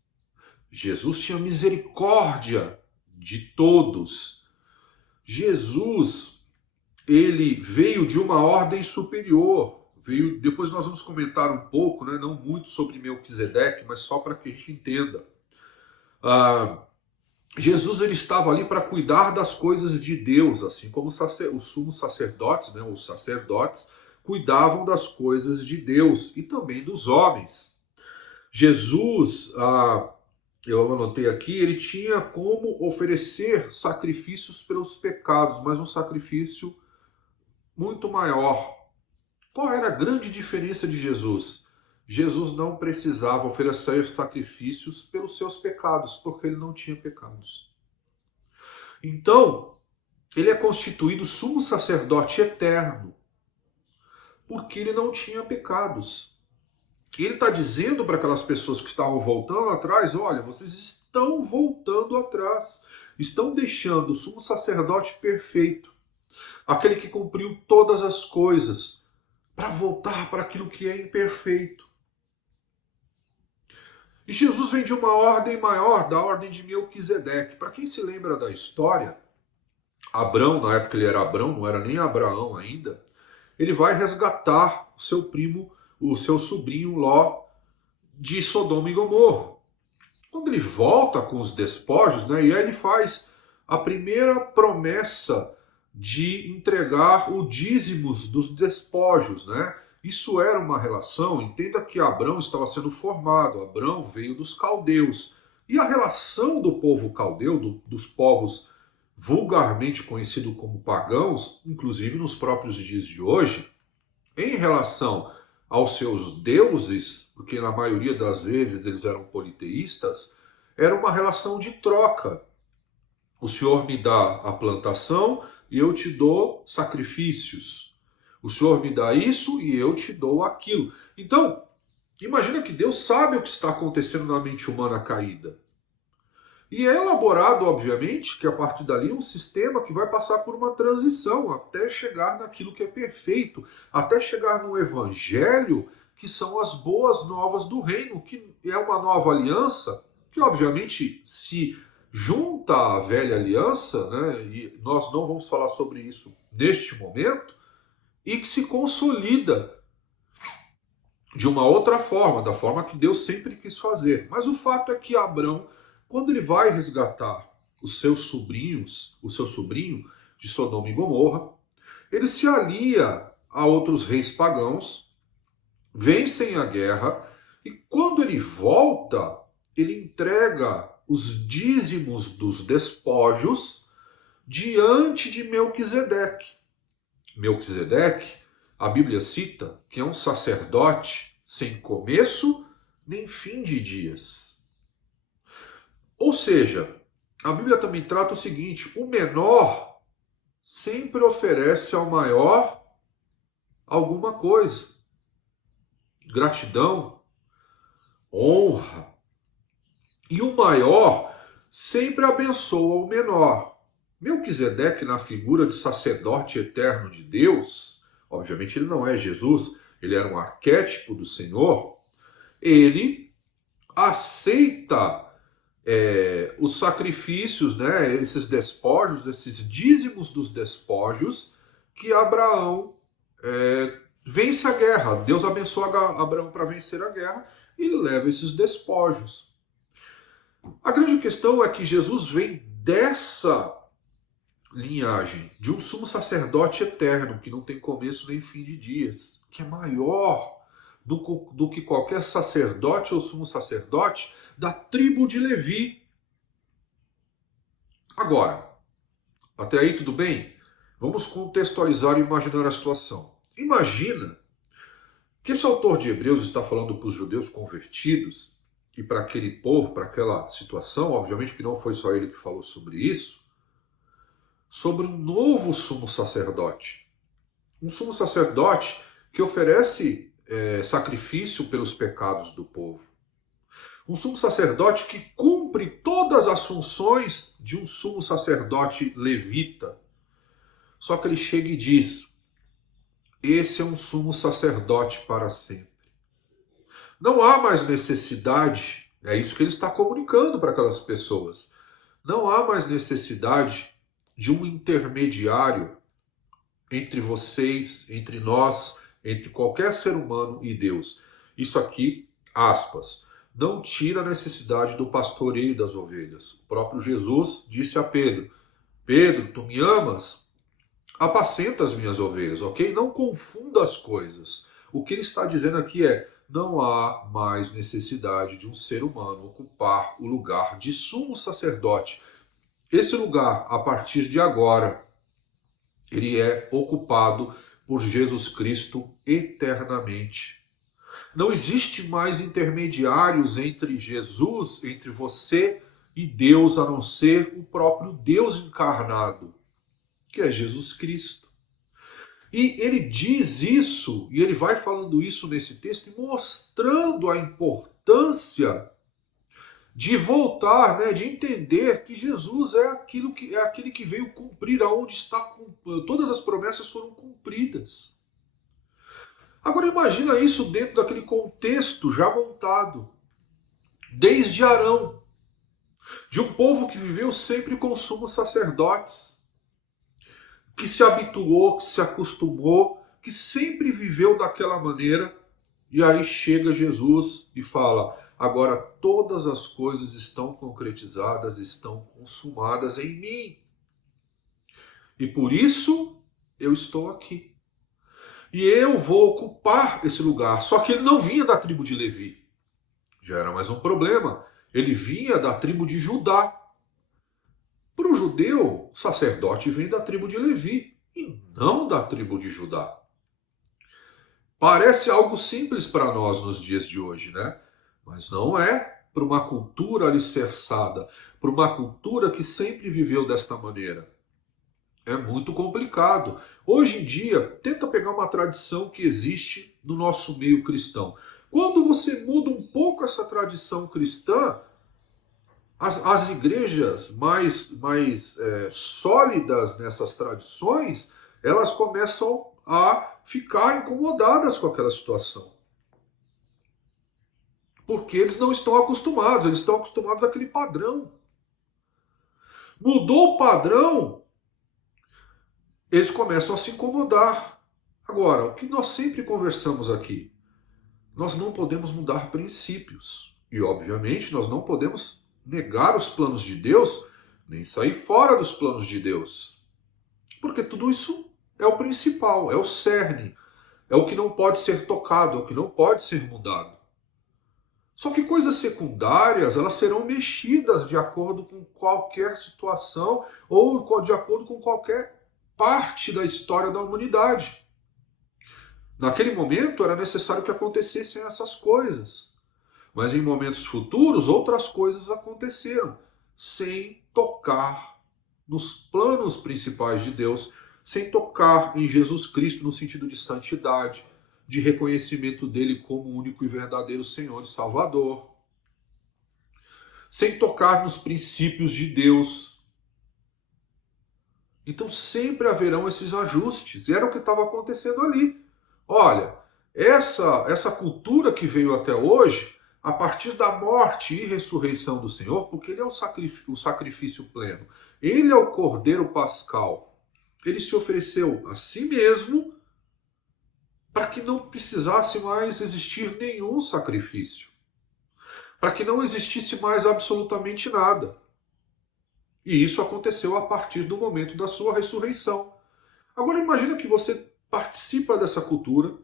Jesus tinha misericórdia de todos. Jesus, ele veio de uma ordem superior. Depois nós vamos comentar um pouco, né, não muito sobre Melquisedeque, mas só para que a gente entenda. Jesus ele estava ali para cuidar das coisas de Deus, assim como os sumos sacerdotes, né, os sacerdotes, cuidavam das coisas de Deus e também dos homens. Jesus, eu anotei aqui, ele tinha como oferecer sacrifícios pelos pecados, mas um sacrifício muito maior. Qual era a grande diferença de Jesus? Jesus não precisava oferecer sacrifícios pelos seus pecados, porque ele não tinha pecados. Então, ele é constituído sumo sacerdote eterno, porque ele não tinha pecados. E ele está dizendo para aquelas pessoas que estavam voltando atrás, olha, vocês estão voltando atrás, estão deixando o sumo sacerdote perfeito, aquele que cumpriu todas as coisas, para voltar para aquilo que é imperfeito. E Jesus vem de uma ordem maior, da ordem de Melquisedeque. Para quem se lembra da história, Abrão, na época ele era Abrão, não era nem Abraão ainda, ele vai resgatar o seu primo, o seu sobrinho Ló, de Sodoma e Gomorra. Quando ele volta com os despojos, né, e aí ele faz a primeira promessa de entregar o dízimos dos despojos, né? Isso era uma relação, entenda que Abrão estava sendo formado, Abrão veio dos caldeus. E a relação do povo caldeu, dos povos vulgarmente conhecidos como pagãos, inclusive nos próprios dias de hoje, em relação aos seus deuses, porque na maioria das vezes eles eram politeístas, era uma relação de troca. O Senhor me dá a plantação e eu te dou sacrifícios. O Senhor me dá isso e eu te dou aquilo. Então, imagina que Deus sabe o que está acontecendo na mente humana caída. E é elaborado, obviamente, que a partir dali um sistema que vai passar por uma transição até chegar naquilo que é perfeito, até chegar no Evangelho, que são as boas novas do reino, que é uma nova aliança, que obviamente se junta à velha aliança, né, e nós não vamos falar sobre isso neste momento, e que se consolida de uma outra forma, da forma que Deus sempre quis fazer. Mas o fato é que Abrão, quando ele vai resgatar o seu sobrinho de Sodoma e Gomorra, ele se alia a outros reis pagãos, vencem a guerra, e quando ele volta, ele entrega os dízimos dos despojos diante de Melquisedeque. Melquisedeque, a Bíblia cita que é um sacerdote sem começo nem fim de dias. Ou seja, a Bíblia também trata o seguinte: o menor sempre oferece ao maior alguma coisa. Gratidão, honra. E o maior sempre abençoa o menor. Melquisedeque, na figura de sacerdote eterno de Deus, obviamente ele não é Jesus, ele era um arquétipo do Senhor, ele aceita os sacrifícios, né, esses despojos, esses dízimos dos despojos, que Abraão vence a guerra. Deus abençoa Abraão para vencer a guerra e ele leva esses despojos. A grande questão é que Jesus vem dessa linhagem, de um sumo sacerdote eterno, que não tem começo nem fim de dias, que é maior do que qualquer sacerdote ou sumo sacerdote da tribo de Levi. Agora, até aí tudo bem? Vamos contextualizar e imaginar a situação. Imagina que esse autor de Hebreus está falando para os judeus convertidos e para aquele povo, para aquela situação, obviamente que não foi só ele que falou sobre isso, sobre um novo sumo sacerdote. Um sumo sacerdote que oferece sacrifício pelos pecados do povo. Um sumo sacerdote que cumpre todas as funções de um sumo sacerdote levita. Só que ele chega e diz: esse é um sumo sacerdote para sempre. Não há mais necessidade, é isso que ele está comunicando para aquelas pessoas. Não há mais necessidade de um intermediário entre vocês, entre nós, entre qualquer ser humano e Deus. Isso aqui, aspas, não tira a necessidade do pastoreio das ovelhas. O próprio Jesus disse a Pedro: Pedro, tu me amas? Apacenta as minhas ovelhas, ok? Não confunda as coisas. O que ele está dizendo aqui é: não há mais necessidade de um ser humano ocupar o lugar de sumo sacerdote. Esse lugar, a partir de agora, ele é ocupado por Jesus Cristo eternamente. Não existe mais intermediários entre Jesus, entre você e Deus, a não ser o próprio Deus encarnado, que é Jesus Cristo. E ele diz isso, e ele vai falando isso nesse texto, mostrando a importância de voltar, né, de entender que Jesus é aquele que veio cumprir aonde está, todas as promessas foram cumpridas. Agora imagina isso dentro daquele contexto já montado, desde Arão, de um povo que viveu sempre com sumos sacerdotes, que se habituou, que se acostumou, que sempre viveu daquela maneira, e aí chega Jesus e fala: agora todas as coisas estão concretizadas, estão consumadas em mim. E por isso eu estou aqui. E eu vou ocupar esse lugar. Só que ele não vinha da tribo de Levi. Já era mais um problema. Ele vinha da tribo de Judá. Para o judeu, o sacerdote vem da tribo de Levi e não da tribo de Judá. Parece algo simples para nós nos dias de hoje, né? Mas não é para uma cultura alicerçada, para uma cultura que sempre viveu desta maneira. É muito complicado. Hoje em dia, tenta pegar uma tradição que existe no nosso meio cristão. Quando você muda um pouco essa tradição cristã, as igrejas mais sólidas nessas tradições, elas começam a ficar incomodadas com aquela situação. Porque eles não estão acostumados, eles estão acostumados àquele padrão. Mudou o padrão, eles começam a se incomodar. Agora, o que nós sempre conversamos aqui, nós não podemos mudar princípios. E, obviamente, nós não podemos negar os planos de Deus, nem sair fora dos planos de Deus. Porque tudo isso é o principal, é o cerne, é o que não pode ser tocado, é o que não pode ser mudado. Só que coisas secundárias, elas serão mexidas de acordo com qualquer situação ou de acordo com qualquer parte da história da humanidade. Naquele momento era necessário que acontecessem essas coisas. Mas em momentos futuros, outras coisas aconteceram, sem tocar nos planos principais de Deus, sem tocar em Jesus Cristo no sentido de santidade, de reconhecimento dele como o único e verdadeiro Senhor e Salvador, sem tocar nos princípios de Deus. Então sempre haverão esses ajustes, e era o que estava acontecendo ali. Olha, essa cultura que veio até hoje, a partir da morte e ressurreição do Senhor, porque ele é o sacrifício pleno. Ele é o Cordeiro Pascal. Ele se ofereceu a si mesmo para que não precisasse mais existir nenhum sacrifício. Para que não existisse mais absolutamente nada. E isso aconteceu a partir do momento da sua ressurreição. Agora imagina que você participa dessa cultura,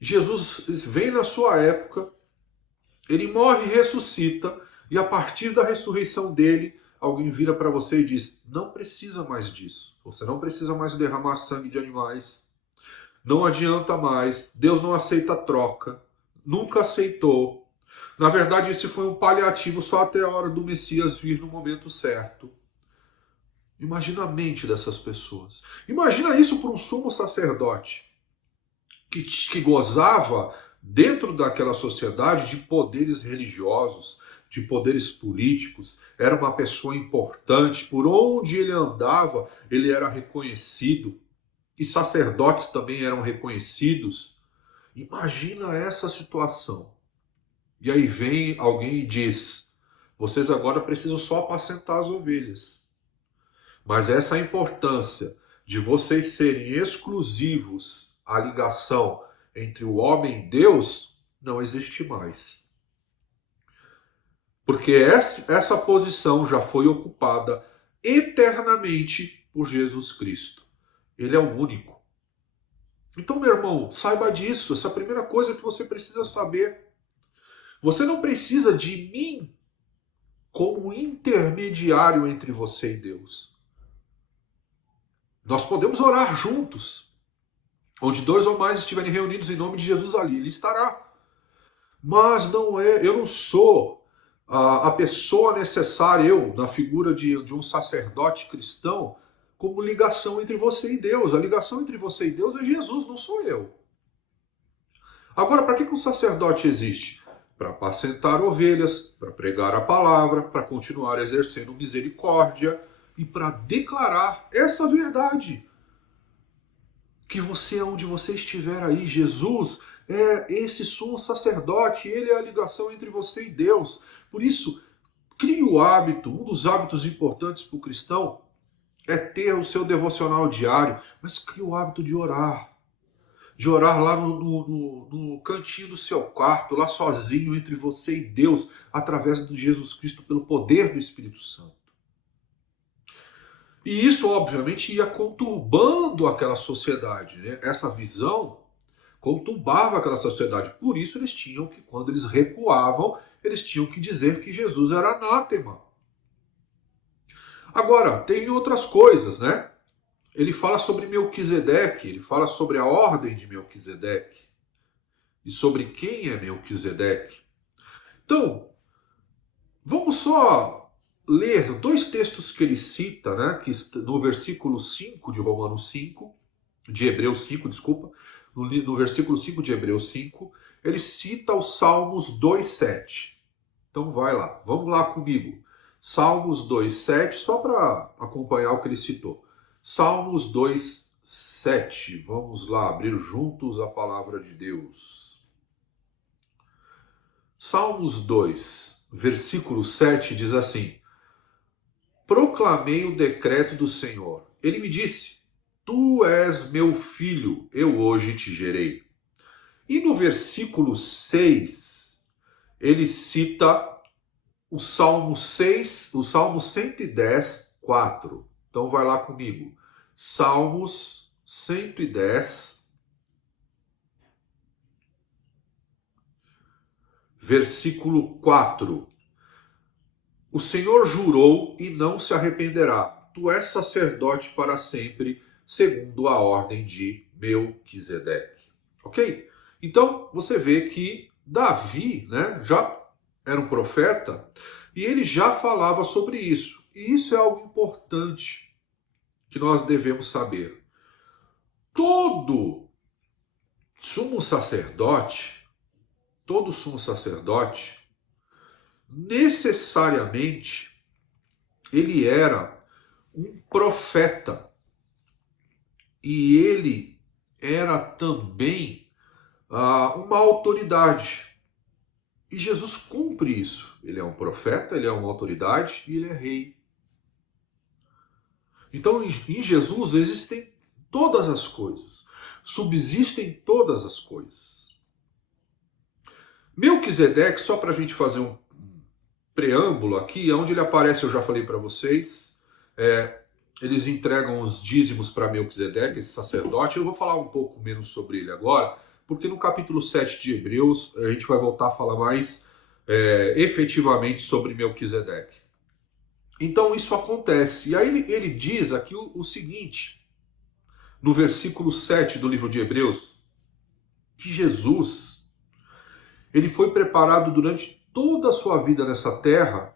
Jesus vem na sua época, ele morre e ressuscita, e a partir da ressurreição dele, alguém vira para você e diz, não precisa mais disso, você não precisa mais derramar sangue de animais, não adianta mais, Deus não aceita troca, nunca aceitou. Na verdade, esse foi um paliativo só até a hora do Messias vir no momento certo. Imagina a mente dessas pessoas. Imagina isso para um sumo sacerdote que gozava dentro daquela sociedade de poderes religiosos, de poderes políticos. Era uma pessoa importante. Por onde ele andava, ele era reconhecido. E sacerdotes também eram reconhecidos. Imagina essa situação. E aí vem alguém e diz, vocês agora precisam só apacentar as ovelhas. Mas essa importância de vocês serem exclusivos à ligação entre o homem e Deus não existe mais. Porque essa posição já foi ocupada eternamente por Jesus Cristo. Ele é o único. Então, meu irmão, saiba disso. Essa é a primeira coisa que você precisa saber. Você não precisa de mim como intermediário entre você e Deus. Nós podemos orar juntos. Onde 2 ou mais estiverem reunidos em nome de Jesus, ali ele estará. Mas eu não sou a pessoa necessária, eu, na figura de um sacerdote cristão, como ligação entre você e Deus. A ligação entre você e Deus é Jesus, não sou eu. Agora, para que um sacerdote existe? Para apacentar ovelhas, para pregar a palavra, para continuar exercendo misericórdia e para declarar essa verdade. Que você, onde você estiver aí, Jesus é esse sumo sacerdote, ele é a ligação entre você e Deus. Por isso, crie o hábito, um dos hábitos importantes para o cristão é ter o seu devocional diário, mas crie o hábito de orar. De orar lá no cantinho do seu quarto, lá sozinho entre você e Deus, através de Jesus Cristo, pelo poder do Espírito Santo. E isso, obviamente, ia conturbando aquela sociedade. Né? Essa visão conturbava aquela sociedade. Por isso, eles tinham que, quando eles recuavam, eles tinham que dizer que Jesus era anátema. Agora, tem outras coisas, né? Ele fala sobre Melquisedeque, ele fala sobre a ordem de Melquisedeque e sobre quem é Melquisedeque. Então, vamos só ler 2 textos que ele cita, né? Que no versículo 5 de Romanos 5, de Hebreus 5, desculpa, no versículo 5 de Hebreus 5, ele cita os Salmos 2:7. Então vai lá, vamos lá comigo. Salmos 2:7, só para acompanhar o que ele citou. Salmos 2:7. Vamos lá, abrir juntos a palavra de Deus. Salmos 2, versículo 7 diz assim: proclamei o decreto do Senhor. Ele me disse, tu és meu filho, eu hoje te gerei. E no versículo 6, ele cita o Salmo 6, o Salmo 110, 4. Então vai lá comigo. Salmos 110, versículo 4. O Senhor jurou e não se arrependerá. Tu és sacerdote para sempre, segundo a ordem de Melquisedeque. Ok? Então, você vê que Davi, né, já era um profeta e ele já falava sobre isso. E isso é algo importante que nós devemos saber. Todo sumo sacerdote, necessariamente, ele era um profeta. E ele era também uma autoridade. E Jesus cumpre isso. Ele é um profeta, ele é uma autoridade e ele é rei. Então, em Jesus existem todas as coisas. Subsistem todas as coisas. Melquisedeque, só para a gente fazer um preâmbulo aqui, onde ele aparece, eu já falei para vocês, eles entregam os dízimos para Melquisedeque, esse sacerdote. Eu vou falar um pouco menos sobre ele agora, porque no capítulo 7 de Hebreus a gente vai voltar a falar mais efetivamente sobre Melquisedeque. Então isso acontece. E aí ele diz aqui o seguinte, no versículo 7 do livro de Hebreus, que Jesus, ele foi preparado durante toda a sua vida nessa terra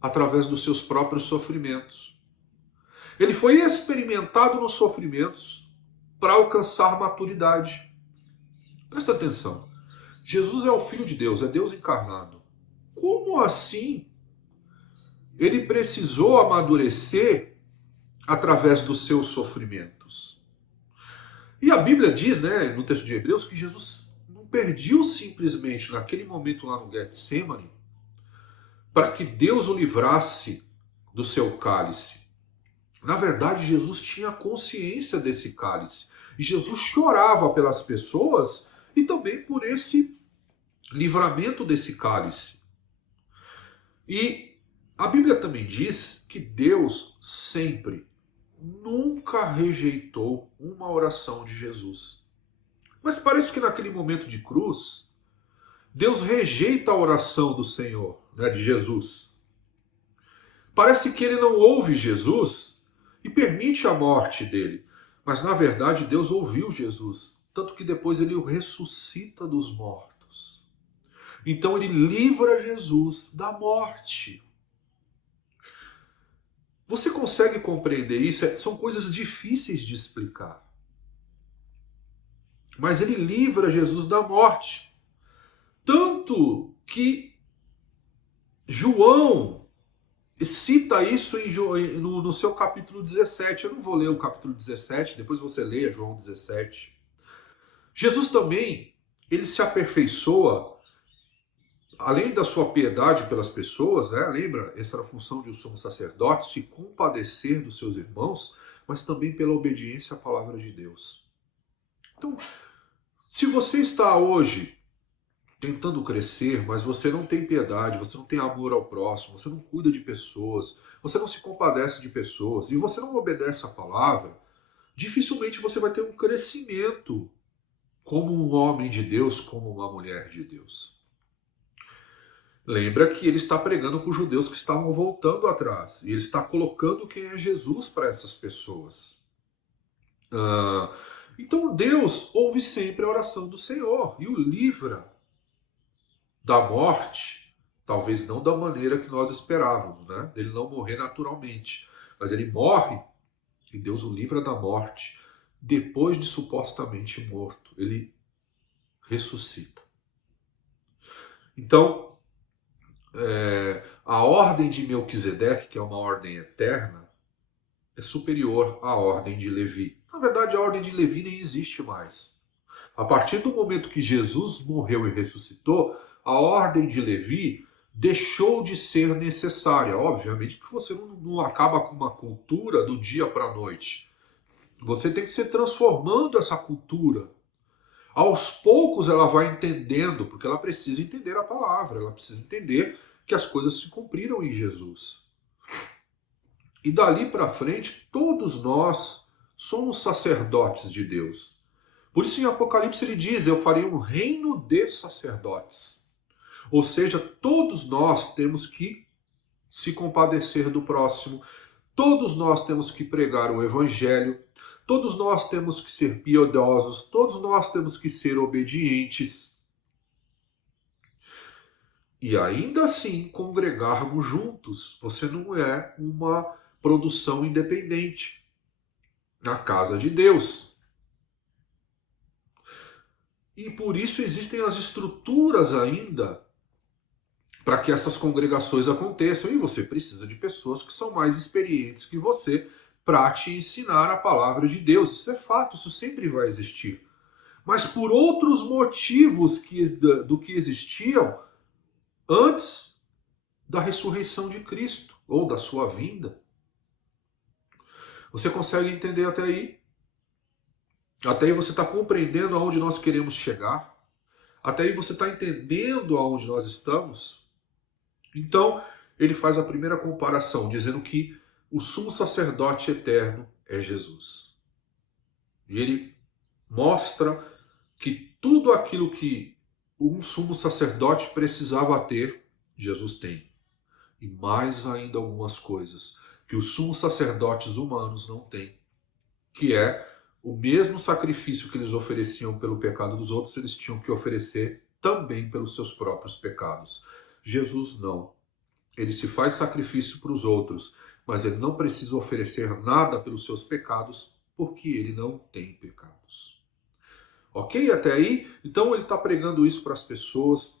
através dos seus próprios sofrimentos. Ele foi experimentado nos sofrimentos para alcançar maturidade. Presta atenção. Jesus é o Filho de Deus, é Deus encarnado. Como assim ele precisou amadurecer através dos seus sofrimentos? E a Bíblia diz, no texto de Hebreus, que Jesus não perdeu simplesmente naquele momento lá no Getsemane para que Deus o livrasse do seu cálice. Na verdade, Jesus tinha consciência desse cálice. E Jesus chorava pelas pessoas e também por esse livramento desse cálice. E a Bíblia também diz que Deus sempre, nunca rejeitou uma oração de Jesus. Mas parece que naquele momento de cruz, Deus rejeita a oração do Senhor, de Jesus. Parece que ele não ouve Jesus e permite a morte dele. Mas na verdade Deus ouviu Jesus, tanto que depois ele o ressuscita dos mortos. Então ele livra Jesus da morte. Você consegue compreender isso? São coisas difíceis de explicar. Mas ele livra Jesus da morte. Tanto que João cita isso no seu capítulo 17. Eu não vou ler o capítulo 17, depois você leia João 17. Jesus também, ele se aperfeiçoa, além da sua piedade pelas pessoas, lembra? Essa era a função de um sumo sacerdote, se compadecer dos seus irmãos, mas também pela obediência à palavra de Deus. Então, se você está hoje tentando crescer, mas você não tem piedade, você não tem amor ao próximo, você não cuida de pessoas, você não se compadece de pessoas, e você não obedece à palavra, dificilmente você vai ter um crescimento como um homem de Deus, como uma mulher de Deus. Lembra que ele está pregando para os judeus que estavam voltando atrás. E ele está colocando quem é Jesus para essas pessoas. Então Deus ouve sempre a oração do Senhor e o livra da morte. Talvez não da maneira que nós esperávamos, dele não morrer naturalmente. Mas ele morre e Deus o livra da morte. Depois de supostamente morto, ele ressuscita. Então, a ordem de Melquisedeque, que é uma ordem eterna, é superior à ordem de Levi. Na verdade, a ordem de Levi nem existe mais. A partir do momento que Jesus morreu e ressuscitou, a ordem de Levi deixou de ser necessária. Obviamente que você não acaba com uma cultura do dia para a noite. Você tem que ser transformando essa cultura. Aos poucos ela vai entendendo, porque ela precisa entender a palavra, ela precisa entender que as coisas se cumpriram em Jesus. E dali para frente, todos nós somos sacerdotes de Deus. Por isso em Apocalipse ele diz, eu farei um reino de sacerdotes. Ou seja, todos nós temos que se compadecer do próximo, todos nós temos que pregar o evangelho, todos nós temos que ser piedosos, todos nós temos que ser obedientes. E ainda assim congregarmos juntos. Você não é uma produção independente na casa de Deus. E por isso existem as estruturas ainda para que essas congregações aconteçam. E você precisa de pessoas que são mais experientes que você para te ensinar a palavra de Deus. Isso é fato, isso sempre vai existir. Mas por outros motivos do que existiam antes da ressurreição de Cristo ou da sua vinda. Você consegue entender até aí? Até aí você está compreendendo aonde nós queremos chegar? Até aí você está entendendo aonde nós estamos? Então, ele faz a primeira comparação, dizendo que o sumo sacerdote eterno é Jesus. E ele mostra que tudo aquilo que um sumo sacerdote precisava ter, Jesus tem. E mais ainda algumas coisas que os sumos sacerdotes humanos não têm, que é o mesmo sacrifício que eles ofereciam pelo pecado dos outros, eles tinham que oferecer também pelos seus próprios pecados. Jesus não. Ele se faz sacrifício para os outros, mas ele não precisa oferecer nada pelos seus pecados, porque ele não tem pecados. Ok? Até aí? Então ele está pregando isso para as pessoas,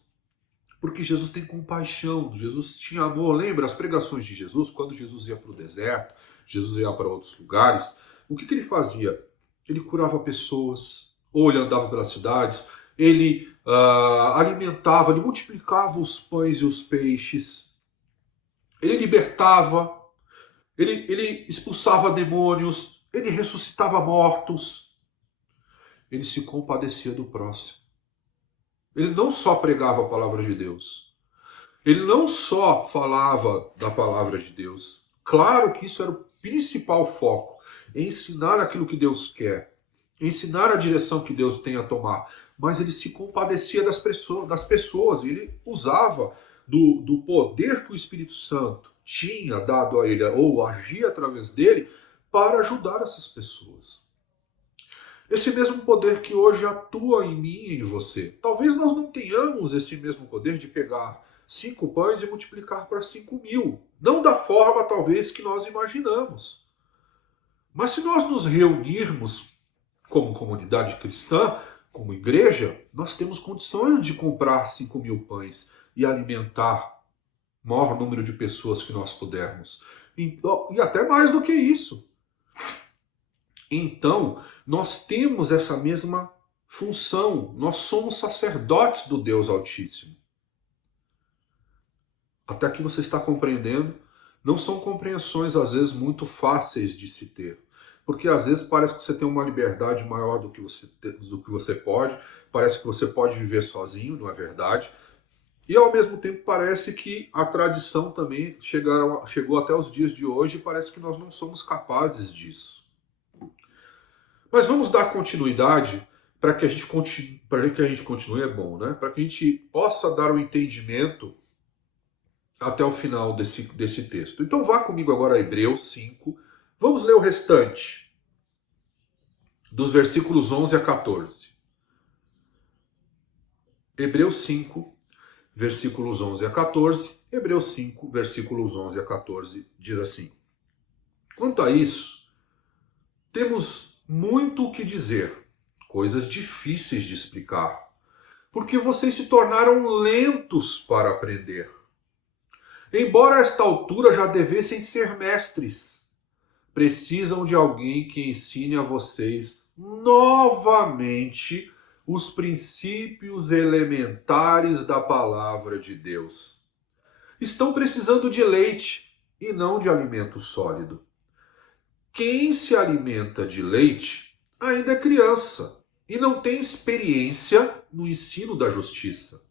porque Jesus tem compaixão, Jesus tinha amor. Lembra as pregações de Jesus, quando Jesus ia para o deserto, Jesus ia para outros lugares, o que ele fazia? Ele curava pessoas, ou ele andava pelas cidades, ele alimentava, ele multiplicava os pães e os peixes, ele libertava, ele expulsava demônios, ele ressuscitava mortos, ele se compadecia do próximo. Ele não só pregava a palavra de Deus, ele não só falava da palavra de Deus. Claro que isso era o principal foco, ensinar aquilo que Deus quer, ensinar a direção que Deus tem a tomar, mas ele se compadecia das pessoas, ele usava do poder que o Espírito Santo tinha dado a ele, ou agia através dele, para ajudar essas pessoas. Esse mesmo poder que hoje atua em mim e em você. Talvez nós não tenhamos esse mesmo poder de pegar 5 pães e multiplicar para 5.000. Não da forma, talvez, que nós imaginamos. Mas se nós nos reunirmos como comunidade cristã, como igreja, nós temos condições de comprar 5.000 pães e alimentar o maior número de pessoas que nós pudermos. E até mais do que isso. Então, nós temos essa mesma função. Nós somos sacerdotes do Deus Altíssimo. Até que você está compreendendo, não são compreensões, às vezes, muito fáceis de se ter. Porque, às vezes, parece que você tem uma liberdade maior do que você pode. Parece que você pode viver sozinho, não é verdade? E, ao mesmo tempo, parece que a tradição também chegou até os dias de hoje e parece que nós não somos capazes disso. Mas vamos dar continuidade para que a gente continue, é bom, né? Para que a gente possa dar um entendimento até o final desse texto. Então vá comigo agora a Hebreus 5. Vamos ler o restante, dos versículos 11 a 14. Hebreus 5, versículos 11 a 14. Hebreus 5, versículos 11 a 14, diz assim: Quanto a isso, temos muito o que dizer, coisas difíceis de explicar, porque vocês se tornaram lentos para aprender. Embora a esta altura já devessem ser mestres, precisam de alguém que ensine a vocês novamente os princípios elementares da palavra de Deus. Estão precisando de leite e não de alimento sólido. Quem se alimenta de leite ainda é criança e não tem experiência no ensino da justiça.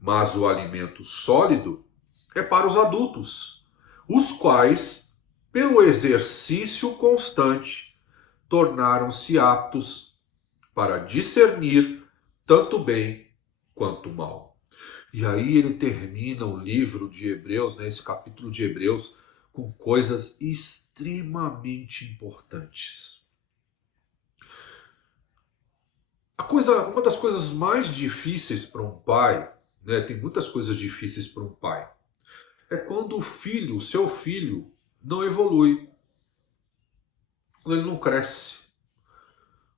Mas o alimento sólido é para os adultos, os quais, pelo exercício constante, tornaram-se aptos para discernir tanto bem quanto mal. E aí ele termina o livro de Hebreus, esse capítulo de Hebreus, com coisas extremamente importantes. Uma das coisas mais difíceis para um pai, tem muitas coisas difíceis para um pai, é quando o seu filho, não evolui, quando ele não cresce.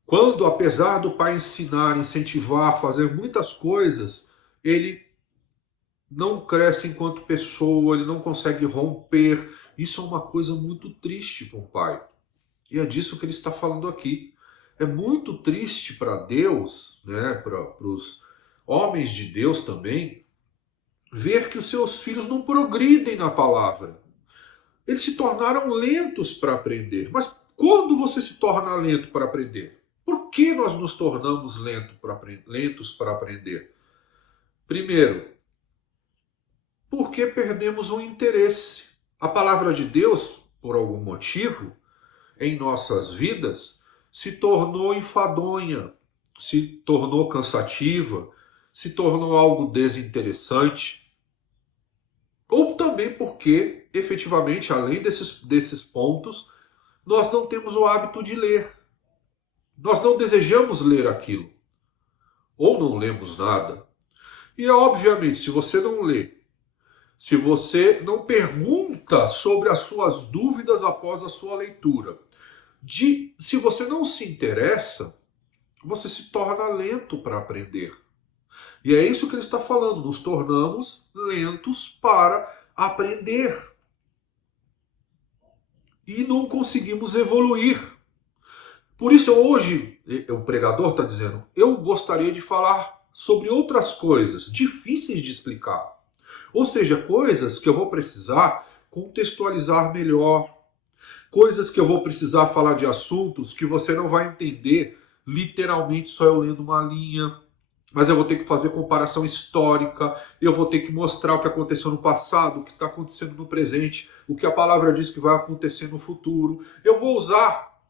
Quando, apesar do pai ensinar, incentivar, fazer muitas coisas, ele não cresce enquanto pessoa, ele não consegue romper. Isso é uma coisa muito triste para um pai. E é disso que ele está falando aqui. É muito triste para Deus, para os homens de Deus também, ver que os seus filhos não progridem na palavra. Eles se tornaram lentos para aprender. Mas quando você se torna lento para aprender? Por que nós nos tornamos lentos para aprender? Primeiro, porque perdemos o interesse. A palavra de Deus, por algum motivo, em nossas vidas, se tornou enfadonha, se tornou cansativa, se tornou algo desinteressante. Ou também porque, efetivamente, além desses pontos, nós não temos o hábito de ler. Nós não desejamos ler aquilo. Ou não lemos nada. E, obviamente, se você não lê, se você não pergunta sobre as suas dúvidas após a sua leitura, se você não se interessa, você se torna lento para aprender. E é isso que ele está falando, nos tornamos lentos para aprender. E não conseguimos evoluir. Por isso hoje, o pregador está dizendo, eu gostaria de falar sobre outras coisas difíceis de explicar. Ou seja, coisas que eu vou precisar contextualizar melhor. Coisas que eu vou precisar falar de assuntos que você não vai entender literalmente só eu lendo uma linha. Mas eu vou ter que fazer comparação histórica, eu vou ter que mostrar o que aconteceu no passado, o que está acontecendo no presente, o que a palavra diz que vai acontecer no futuro. Eu vou usar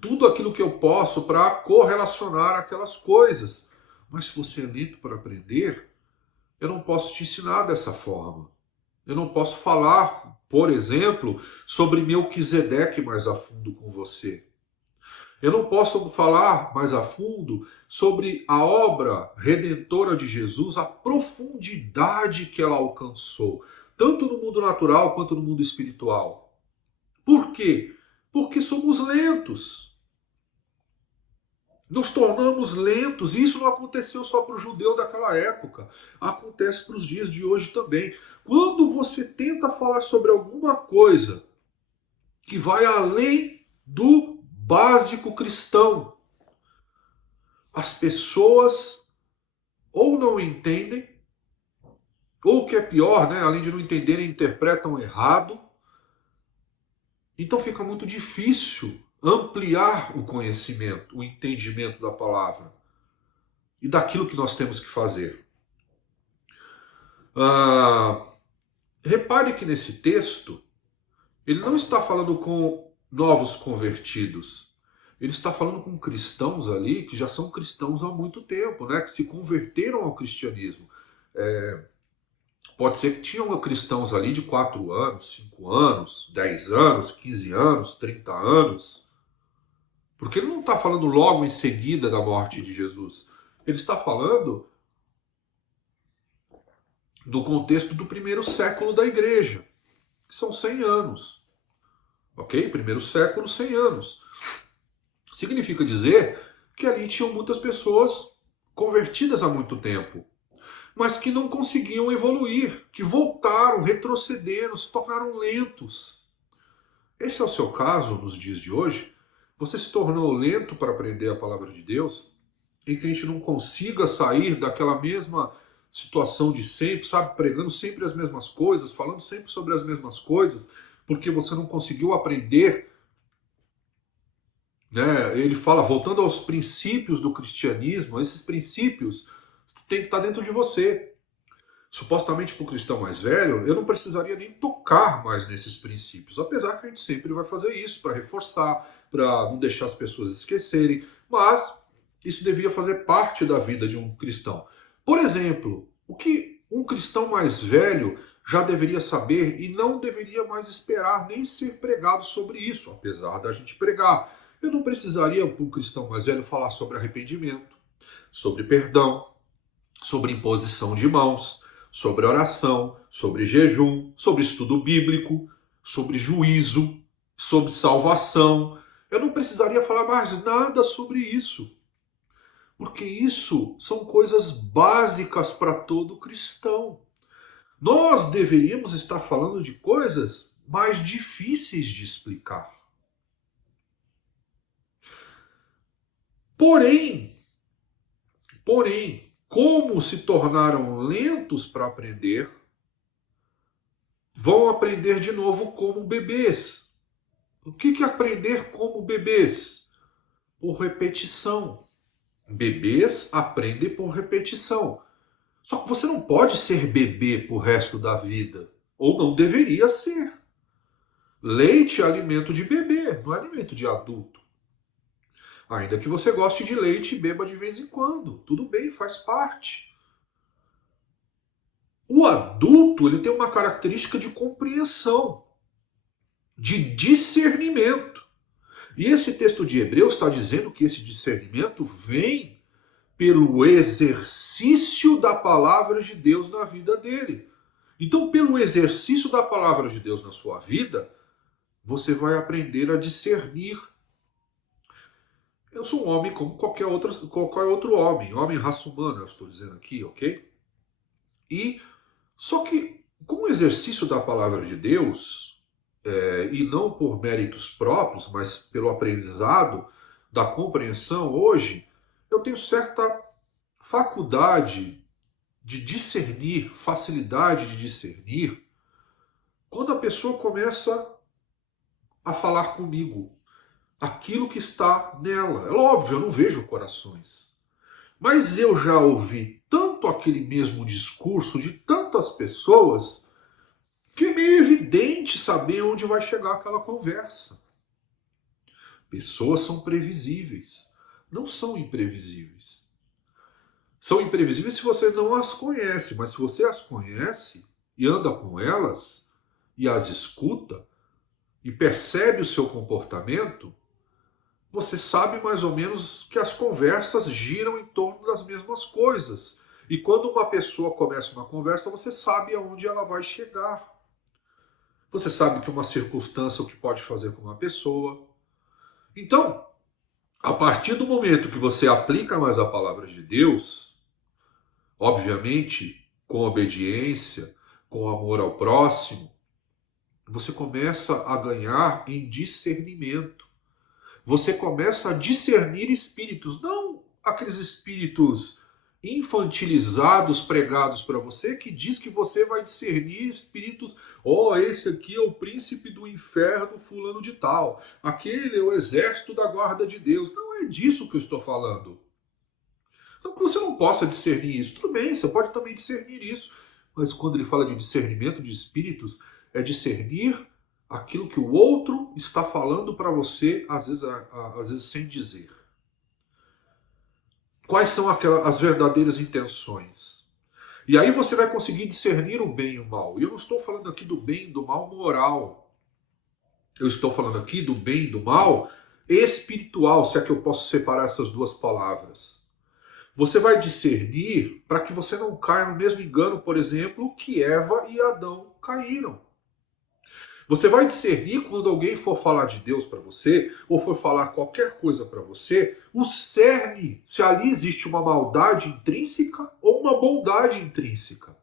tudo aquilo que eu posso para correlacionar aquelas coisas. Mas se você é lento para aprender, eu não posso te ensinar dessa forma. Eu não posso falar, por exemplo, sobre Melquisedeque mais a fundo com você. Eu não posso falar mais a fundo sobre a obra redentora de Jesus, a profundidade que ela alcançou, tanto no mundo natural quanto no mundo espiritual. Por quê? Porque somos lentos. Nos tornamos lentos, e isso não aconteceu só para o judeu daquela época, acontece para os dias de hoje também. Quando você tenta falar sobre alguma coisa que vai além do básico cristão, as pessoas ou não entendem, ou o que é pior, né, além de não entenderem, interpretam errado. Então fica muito difícil ampliar o conhecimento, o entendimento da palavra e daquilo que nós temos que fazer. Repare que nesse texto, ele não está falando com novos convertidos. Ele está falando com cristãos ali que já são cristãos há muito tempo, né? Que se converteram ao cristianismo. Pode ser que tinham cristãos ali de 4 anos, 5 anos, 10 anos, 15 anos, 30 anos. Porque ele não está falando logo em seguida da morte de Jesus. Ele está falando do contexto do primeiro século da igreja, que são 100 anos. Ok? Primeiro século, 100 anos. Significa dizer que ali tinham muitas pessoas convertidas há muito tempo, mas que não conseguiam evoluir, que voltaram, retrocederam, se tornaram lentos. Esse é o seu caso nos dias de hoje? Você se tornou lento para aprender a palavra de Deus, em que a gente não consiga sair daquela mesma situação de sempre, sabe, pregando sempre as mesmas coisas, falando sempre sobre as mesmas coisas, porque você não conseguiu aprender, né? Ele fala, voltando aos princípios do cristianismo, esses princípios têm que estar dentro de você. Supostamente para o cristão mais velho, eu não precisaria nem tocar mais nesses princípios, apesar que a gente sempre vai fazer isso para reforçar, para não deixar as pessoas esquecerem, mas isso devia fazer parte da vida de um cristão. Por exemplo, o que um cristão mais velho já deveria saber e não deveria mais esperar nem ser pregado sobre isso, apesar da gente pregar. Eu não precisaria, para um cristão mais velho, falar sobre arrependimento, sobre perdão, sobre imposição de mãos, sobre oração, sobre jejum, sobre estudo bíblico, sobre juízo, sobre salvação. Eu não precisaria falar mais nada sobre isso, porque isso são coisas básicas para todo cristão. Nós deveríamos estar falando de coisas mais difíceis de explicar. Porém, como se tornaram lentos para aprender, vão aprender de novo como bebês. O que é aprender como bebês? Por repetição. Bebês aprendem por repetição. Só que você não pode ser bebê pro resto da vida. Ou não deveria ser. Leite é alimento de bebê, não é alimento de adulto. Ainda que você goste de leite e beba de vez em quando. Tudo bem, faz parte. O adulto, ele tem uma característica de compreensão, de discernimento. E esse texto de Hebreus está dizendo que esse discernimento vem pelo exercício da palavra de Deus na vida dele. Então, pelo exercício da palavra de Deus na sua vida, você vai aprender a discernir. Eu sou um homem como qualquer outro homem raça humana, eu estou dizendo aqui, ok? Só que com o exercício da palavra de Deus, e não por méritos próprios, mas pelo aprendizado da compreensão hoje, eu tenho certa faculdade de discernir, facilidade de discernir, quando a pessoa começa a falar comigo aquilo que está nela. É óbvio, eu não vejo corações. Mas eu já ouvi tanto aquele mesmo discurso de tantas pessoas que é meio evidente saber onde vai chegar aquela conversa. Pessoas são previsíveis, não são imprevisíveis. São imprevisíveis se você não as conhece, mas se você as conhece e anda com elas e as escuta e percebe o seu comportamento, você sabe mais ou menos que as conversas giram em torno das mesmas coisas. E quando uma pessoa começa uma conversa, você sabe aonde ela vai chegar. Você sabe que uma circunstância o que pode fazer com uma pessoa. Então, a partir do momento que você aplica mais a palavra de Deus, obviamente, com obediência, com amor ao próximo, você começa a ganhar em discernimento. Você começa a discernir espíritos, não aqueles espíritos infantilizados pregados para você, que diz que você vai discernir espíritos, esse aqui é o príncipe do inferno fulano de tal, aquele é o exército da guarda de Deus. Não é disso que eu estou falando. Não que você não possa discernir isso, tudo bem, você pode também discernir isso, mas quando ele fala de discernimento de espíritos, é discernir aquilo que o outro está falando para você, às vezes sem dizer. Quais são as verdadeiras intenções? E aí você vai conseguir discernir o bem e o mal. E eu não estou falando aqui do bem e do mal moral. Eu estou falando aqui do bem e do mal espiritual, se é que eu posso separar essas duas palavras. Você vai discernir para que você não caia no mesmo engano, por exemplo, que Eva e Adão caíram. Você vai discernir quando alguém for falar de Deus para você, ou for falar qualquer coisa para você, o cerne, se ali existe uma maldade intrínseca ou uma bondade intrínseca.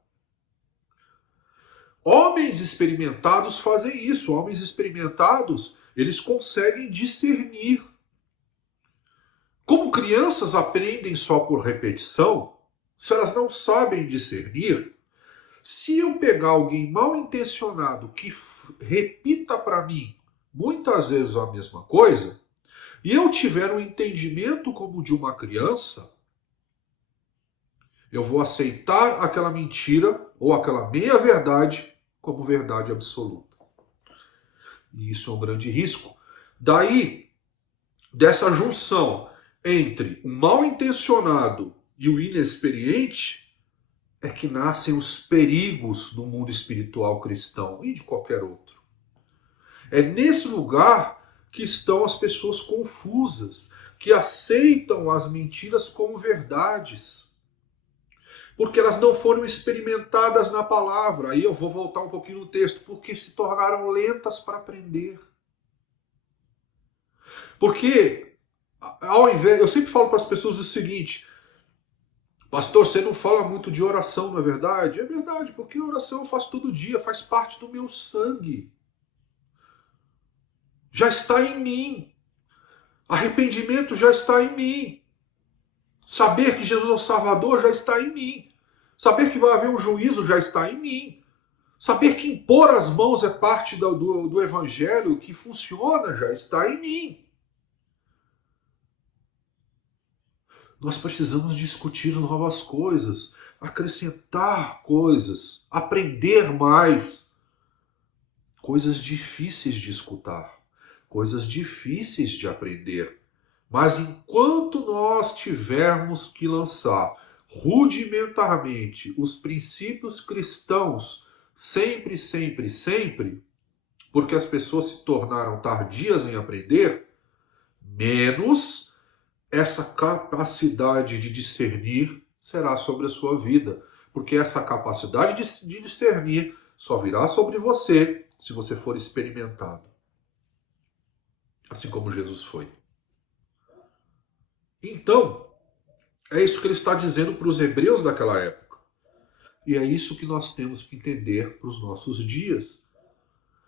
Homens experimentados fazem isso. Homens experimentados, eles conseguem discernir. Como crianças aprendem só por repetição, se elas não sabem discernir, se eu pegar alguém mal intencionado que repita para mim muitas vezes a mesma coisa, e eu tiver um entendimento como de uma criança, eu vou aceitar aquela mentira ou aquela meia-verdade como verdade absoluta. E isso é um grande risco. Daí, dessa junção entre o mal intencionado e o inexperiente, é que nascem os perigos do mundo espiritual cristão e de qualquer outro. É nesse lugar que estão as pessoas confusas, que aceitam as mentiras como verdades, porque elas não foram experimentadas na palavra. Aí eu vou voltar um pouquinho no texto, porque se tornaram lentas para aprender. Porque, ao invés, eu sempre falo para as pessoas o seguinte: pastor, você não fala muito de oração, não é verdade? É verdade, porque oração eu faço todo dia, faz parte do meu sangue. Já está em mim. Arrependimento já está em mim. Saber que Jesus é o Salvador já está em mim. Saber que vai haver um juízo já está em mim. Saber que impor as mãos é parte do Evangelho que funciona já está em mim. Nós precisamos discutir novas coisas, acrescentar coisas, aprender mais. Coisas difíceis de escutar, coisas difíceis de aprender. Mas enquanto nós tivermos que lançar rudimentarmente os princípios cristãos, sempre, sempre, sempre, porque as pessoas se tornaram tardias em aprender, menos essa capacidade de discernir será sobre a sua vida. Porque essa capacidade de discernir só virá sobre você se você for experimentado. Assim como Jesus foi. Então, é isso que ele está dizendo para os hebreus daquela época. E é isso que nós temos que entender para os nossos dias.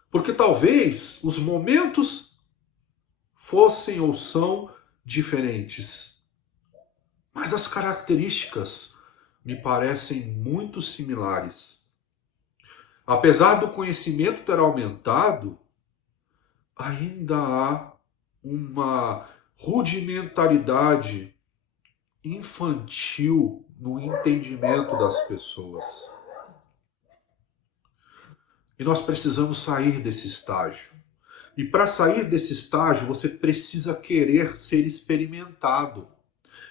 Porque talvez os momentos fossem ou são diferentes. Mas as características me parecem muito similares. Apesar do conhecimento ter aumentado, ainda há uma rudimentaridade infantil no entendimento das pessoas. E nós precisamos sair desse estágio. E para sair desse estágio, você precisa querer ser experimentado.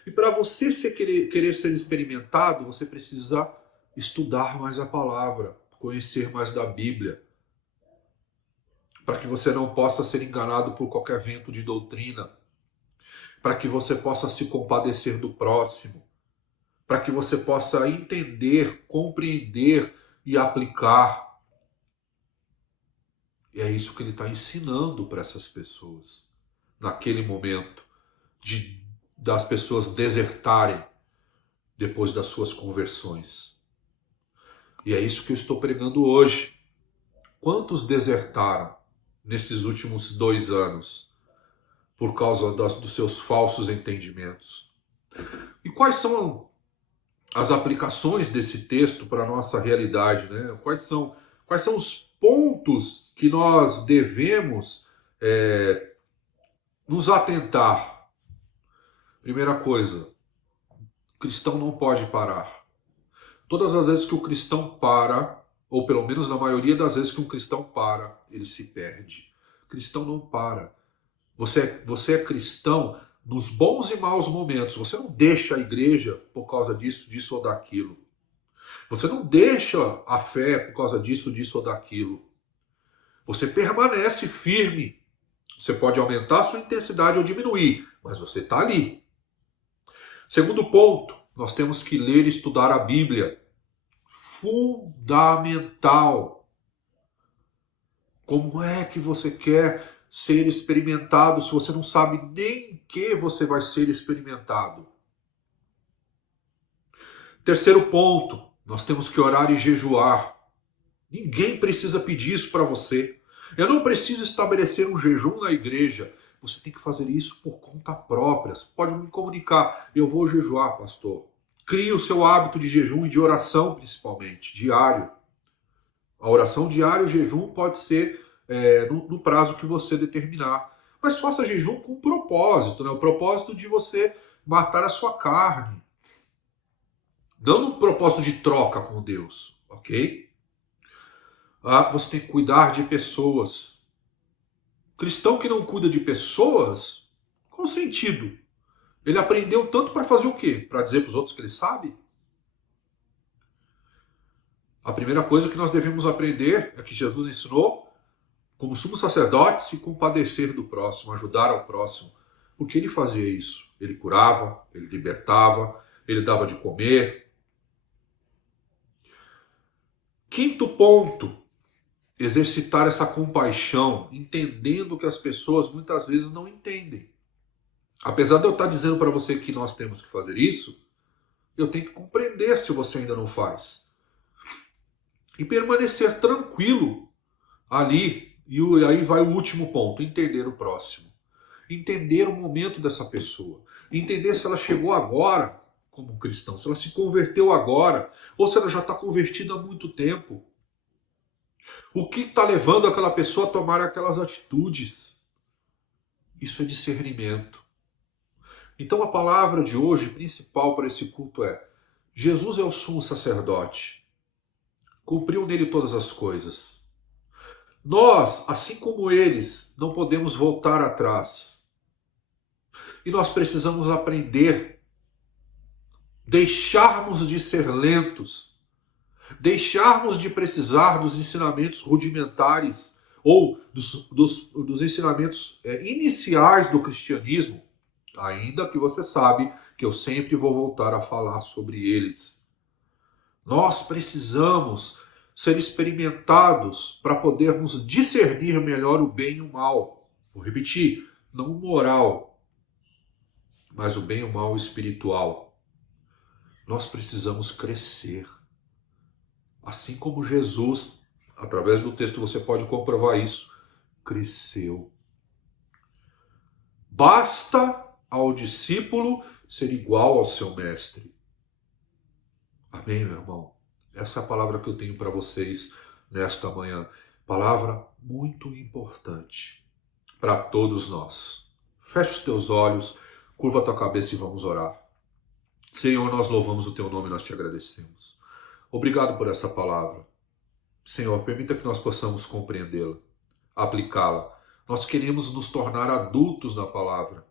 E para você querer ser experimentado, você precisa estudar mais a palavra, conhecer mais da Bíblia, para que você não possa ser enganado por qualquer vento de doutrina, para que você possa se compadecer do próximo, para que você possa entender, compreender e aplicar. E é isso que ele está ensinando para essas pessoas, naquele momento, das pessoas desertarem depois das suas conversões. E é isso que eu estou pregando hoje. Quantos desertaram nesses últimos 2 anos por causa dos seus falsos entendimentos? E quais são as aplicações desse texto para a nossa realidade, né? Quais são os pontos que nós devemos nos atentar? Primeira coisa, o cristão não pode parar. Todas as vezes que o cristão para, ou pelo menos na maioria das vezes que um cristão para, ele se perde. O cristão não para. Você é cristão nos bons e maus momentos. Você não deixa a igreja por causa disso ou daquilo. Você não deixa a fé por causa disso ou daquilo. Você permanece firme. Você pode aumentar a sua intensidade ou diminuir, mas você está ali. Segundo ponto, nós temos que ler e estudar a Bíblia. Fundamental. Como é que você quer ser experimentado se você não sabe nem em que você vai ser experimentado? Terceiro ponto, nós temos que orar e jejuar. Ninguém precisa pedir isso para você. Eu não preciso estabelecer um jejum na igreja. Você tem que fazer isso por conta própria. Você pode me comunicar. Eu vou jejuar, pastor. Crie o seu hábito de jejum e de oração, principalmente, diário. A oração diária, o jejum pode ser no prazo que você determinar. Mas faça jejum com um propósito, né? O propósito de você matar a sua carne. Não no propósito de troca com Deus, ok? Você tem que cuidar de pessoas. Cristão que não cuida de pessoas, qual o sentido? Ele aprendeu tanto para fazer o quê? Para dizer para os outros que ele sabe? A primeira coisa que nós devemos aprender é que Jesus ensinou, como sumo sacerdote, se compadecer do próximo, ajudar ao próximo. Por que ele fazia isso? Ele curava, ele libertava, ele dava de comer. Quinto ponto, exercitar essa compaixão, entendendo que as pessoas muitas vezes não entendem. Apesar de eu estar dizendo para você que nós temos que fazer isso, eu tenho que compreender se você ainda não faz. E permanecer tranquilo ali. E aí vai o último ponto, entender o próximo. Entender o momento dessa pessoa. Entender se ela chegou agora como cristão, se ela se converteu agora, ou se ela já está convertida há muito tempo. O que está levando aquela pessoa a tomar aquelas atitudes? Isso é discernimento. Então a palavra de hoje, principal para esse culto é: Jesus é o sumo sacerdote. Cumpriu nele todas as coisas. Nós, assim como eles, não podemos voltar atrás. E nós precisamos aprender, deixarmos de ser lentos, deixarmos de precisar dos ensinamentos rudimentares ou dos ensinamentos iniciais do cristianismo, ainda que você sabe que eu sempre vou voltar a falar sobre eles. Nós precisamos ser experimentados para podermos discernir melhor o bem e o mal. Vou repetir, não o moral, mas o bem e o mal espiritual. Nós precisamos crescer. Assim como Jesus, através do texto você pode comprovar isso, cresceu. Basta ao discípulo ser igual ao seu mestre. Amém, meu irmão? Essa é a palavra que eu tenho para vocês nesta manhã. Palavra muito importante para todos nós. Feche os teus olhos, curva a tua cabeça e vamos orar. Senhor, nós louvamos o teu nome e nós te agradecemos. Obrigado por essa palavra. Senhor, permita que nós possamos compreendê-la, aplicá-la. Nós queremos nos tornar adultos na palavra.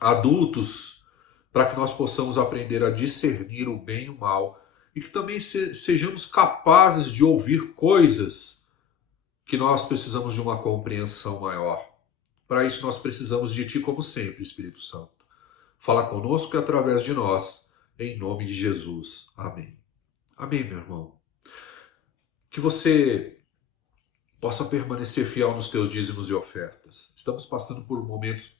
Adultos para que nós possamos aprender a discernir o bem e o mal e que também sejamos capazes de ouvir coisas que nós precisamos de uma compreensão maior. Para isso nós precisamos de Ti como sempre, Espírito Santo. Fala conosco e através de nós, em nome de Jesus. Amém. Amém, meu irmão. Que você possa permanecer fiel nos teus dízimos e ofertas. Estamos passando por momentos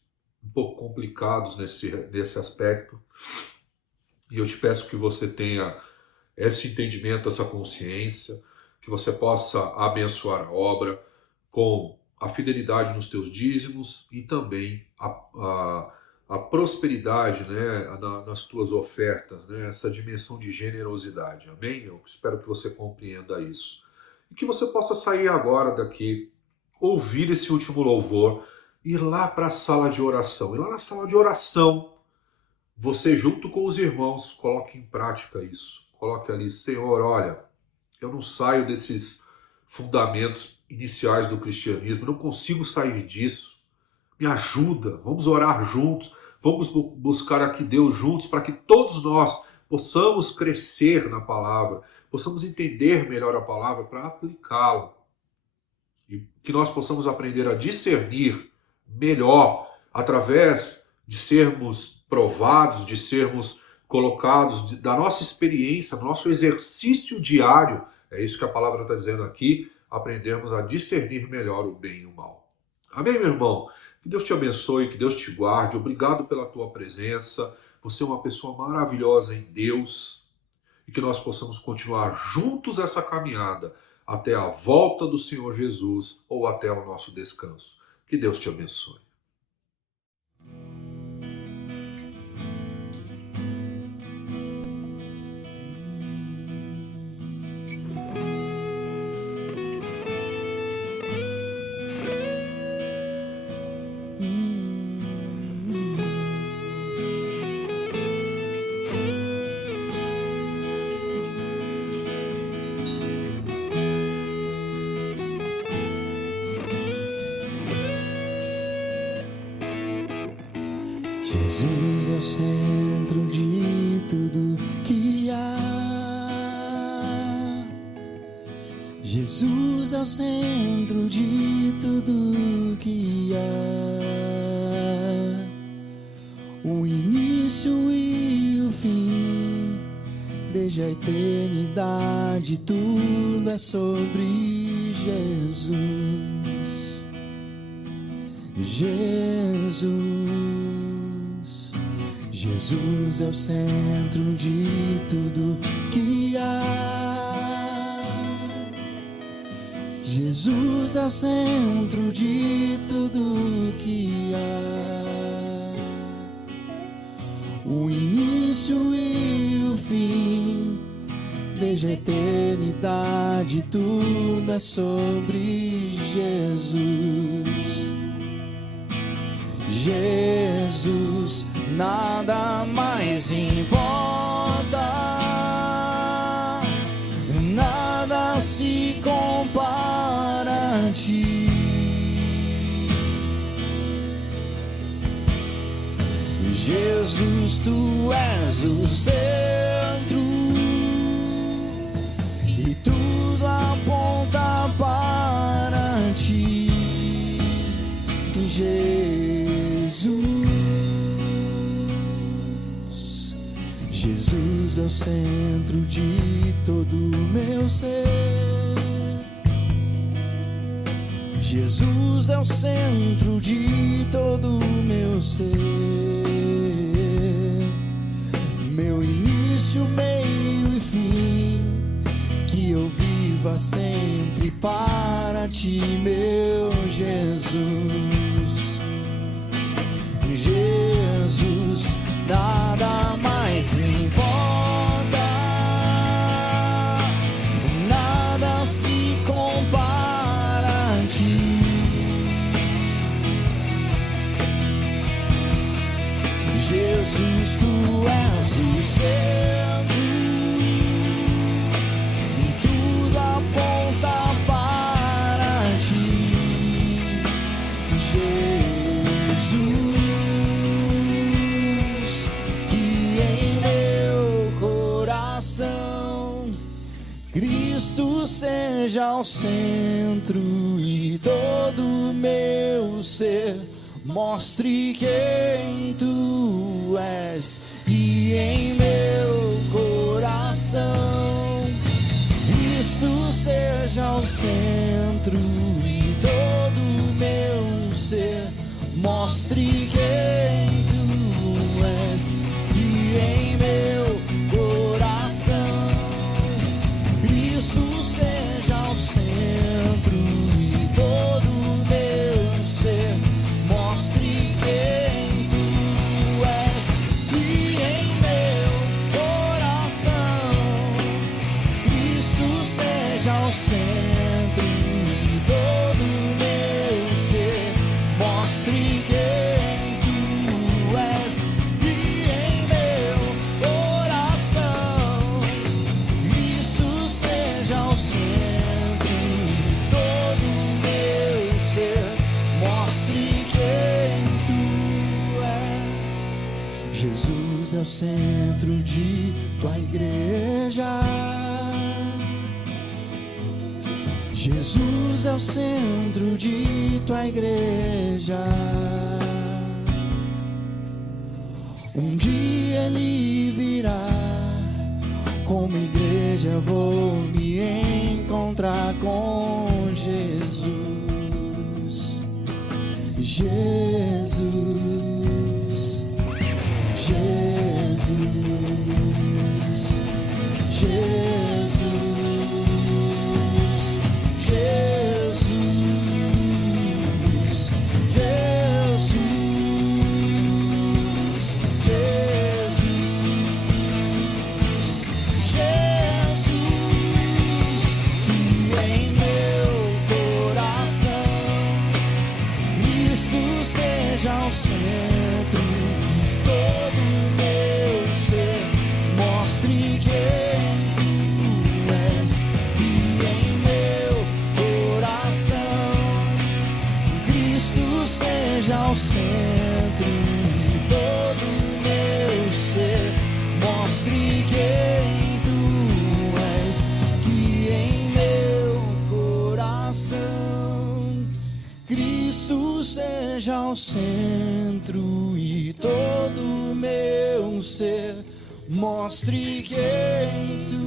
um pouco complicados nesse aspecto. E eu te peço que você tenha esse entendimento, essa consciência, que você possa abençoar a obra com a fidelidade nos teus dízimos e também a prosperidade, né, nas tuas ofertas, né, essa dimensão de generosidade. Amém? Eu espero que você compreenda isso. E que você possa sair agora daqui, ouvir esse último louvor, ir lá para a sala de oração. E lá na sala de oração, você junto com os irmãos, coloque em prática isso. Coloque ali: Senhor, olha, eu não saio desses fundamentos iniciais do cristianismo, não consigo sair disso. Me ajuda, vamos orar juntos, vamos buscar aqui Deus juntos para que todos nós possamos crescer na palavra, possamos entender melhor a palavra para aplicá-la. E que nós possamos aprender a discernir melhor através de sermos provados, de sermos colocados da nossa experiência, do nosso exercício diário. É isso que a palavra está dizendo aqui, aprendermos a discernir melhor o bem e o mal. Amém, meu irmão? Que Deus te abençoe, que Deus te guarde. Obrigado pela tua presença. Você é uma pessoa maravilhosa em Deus. E que nós possamos continuar juntos essa caminhada até a volta do Senhor Jesus ou até o nosso descanso. Que Deus te abençoe. Jesus é o centro de tudo que há. Jesus é o centro de tudo que há. O início e o fim, desde a eternidade, tudo é sobre Jesus. Jesus é o centro de tudo que há. Jesus é o centro de tudo que há. O início e desde a eternidade, tudo é sobre Jesus. Jesus, nada mais importa, nada se compara a ti. Jesus, tu és o centro e tudo aponta para ti. Jesus é o centro de todo o meu ser. Jesus é o centro de todo o meu ser. Meu início, meio e fim, que eu viva sempre para ti, meu Jesus. Jesus, nada mais importa, nada se compara a ti. Jesus, tu és o centro e tudo aponta para ti. Jesus, que em meu coração Cristo seja o centro e todo o meu ser mostre quem tu és. E em meu coração Cristo seja o centro e todo o meu ser mostre quem tu és. E em meu coração Cristo seja o centro e todo o meu ser mostre quem tu és. E em meu coração Cristo seja o centro e todo o meu ser mostre quem tu és. E em meu coração Cristo seja o centro e todo o meu ser mostre quem tu és. Jesus é o centro de tua igreja. Jesus é o centro de tua igreja. Um dia ele virá, como igreja vou me encontrar com Jesus. Jesus, Jesus, Jesus, Jesus, Jesus, Jesus, Jesus, que em meu coração Cristo seja o centro, todo o meu ser mostre quem tu és. E em meu coração Cristo seja o centro e todo o meu ser mostre quem tu és. Que em meu coração Cristo seja o centro e todo o meu ser mostre quem tu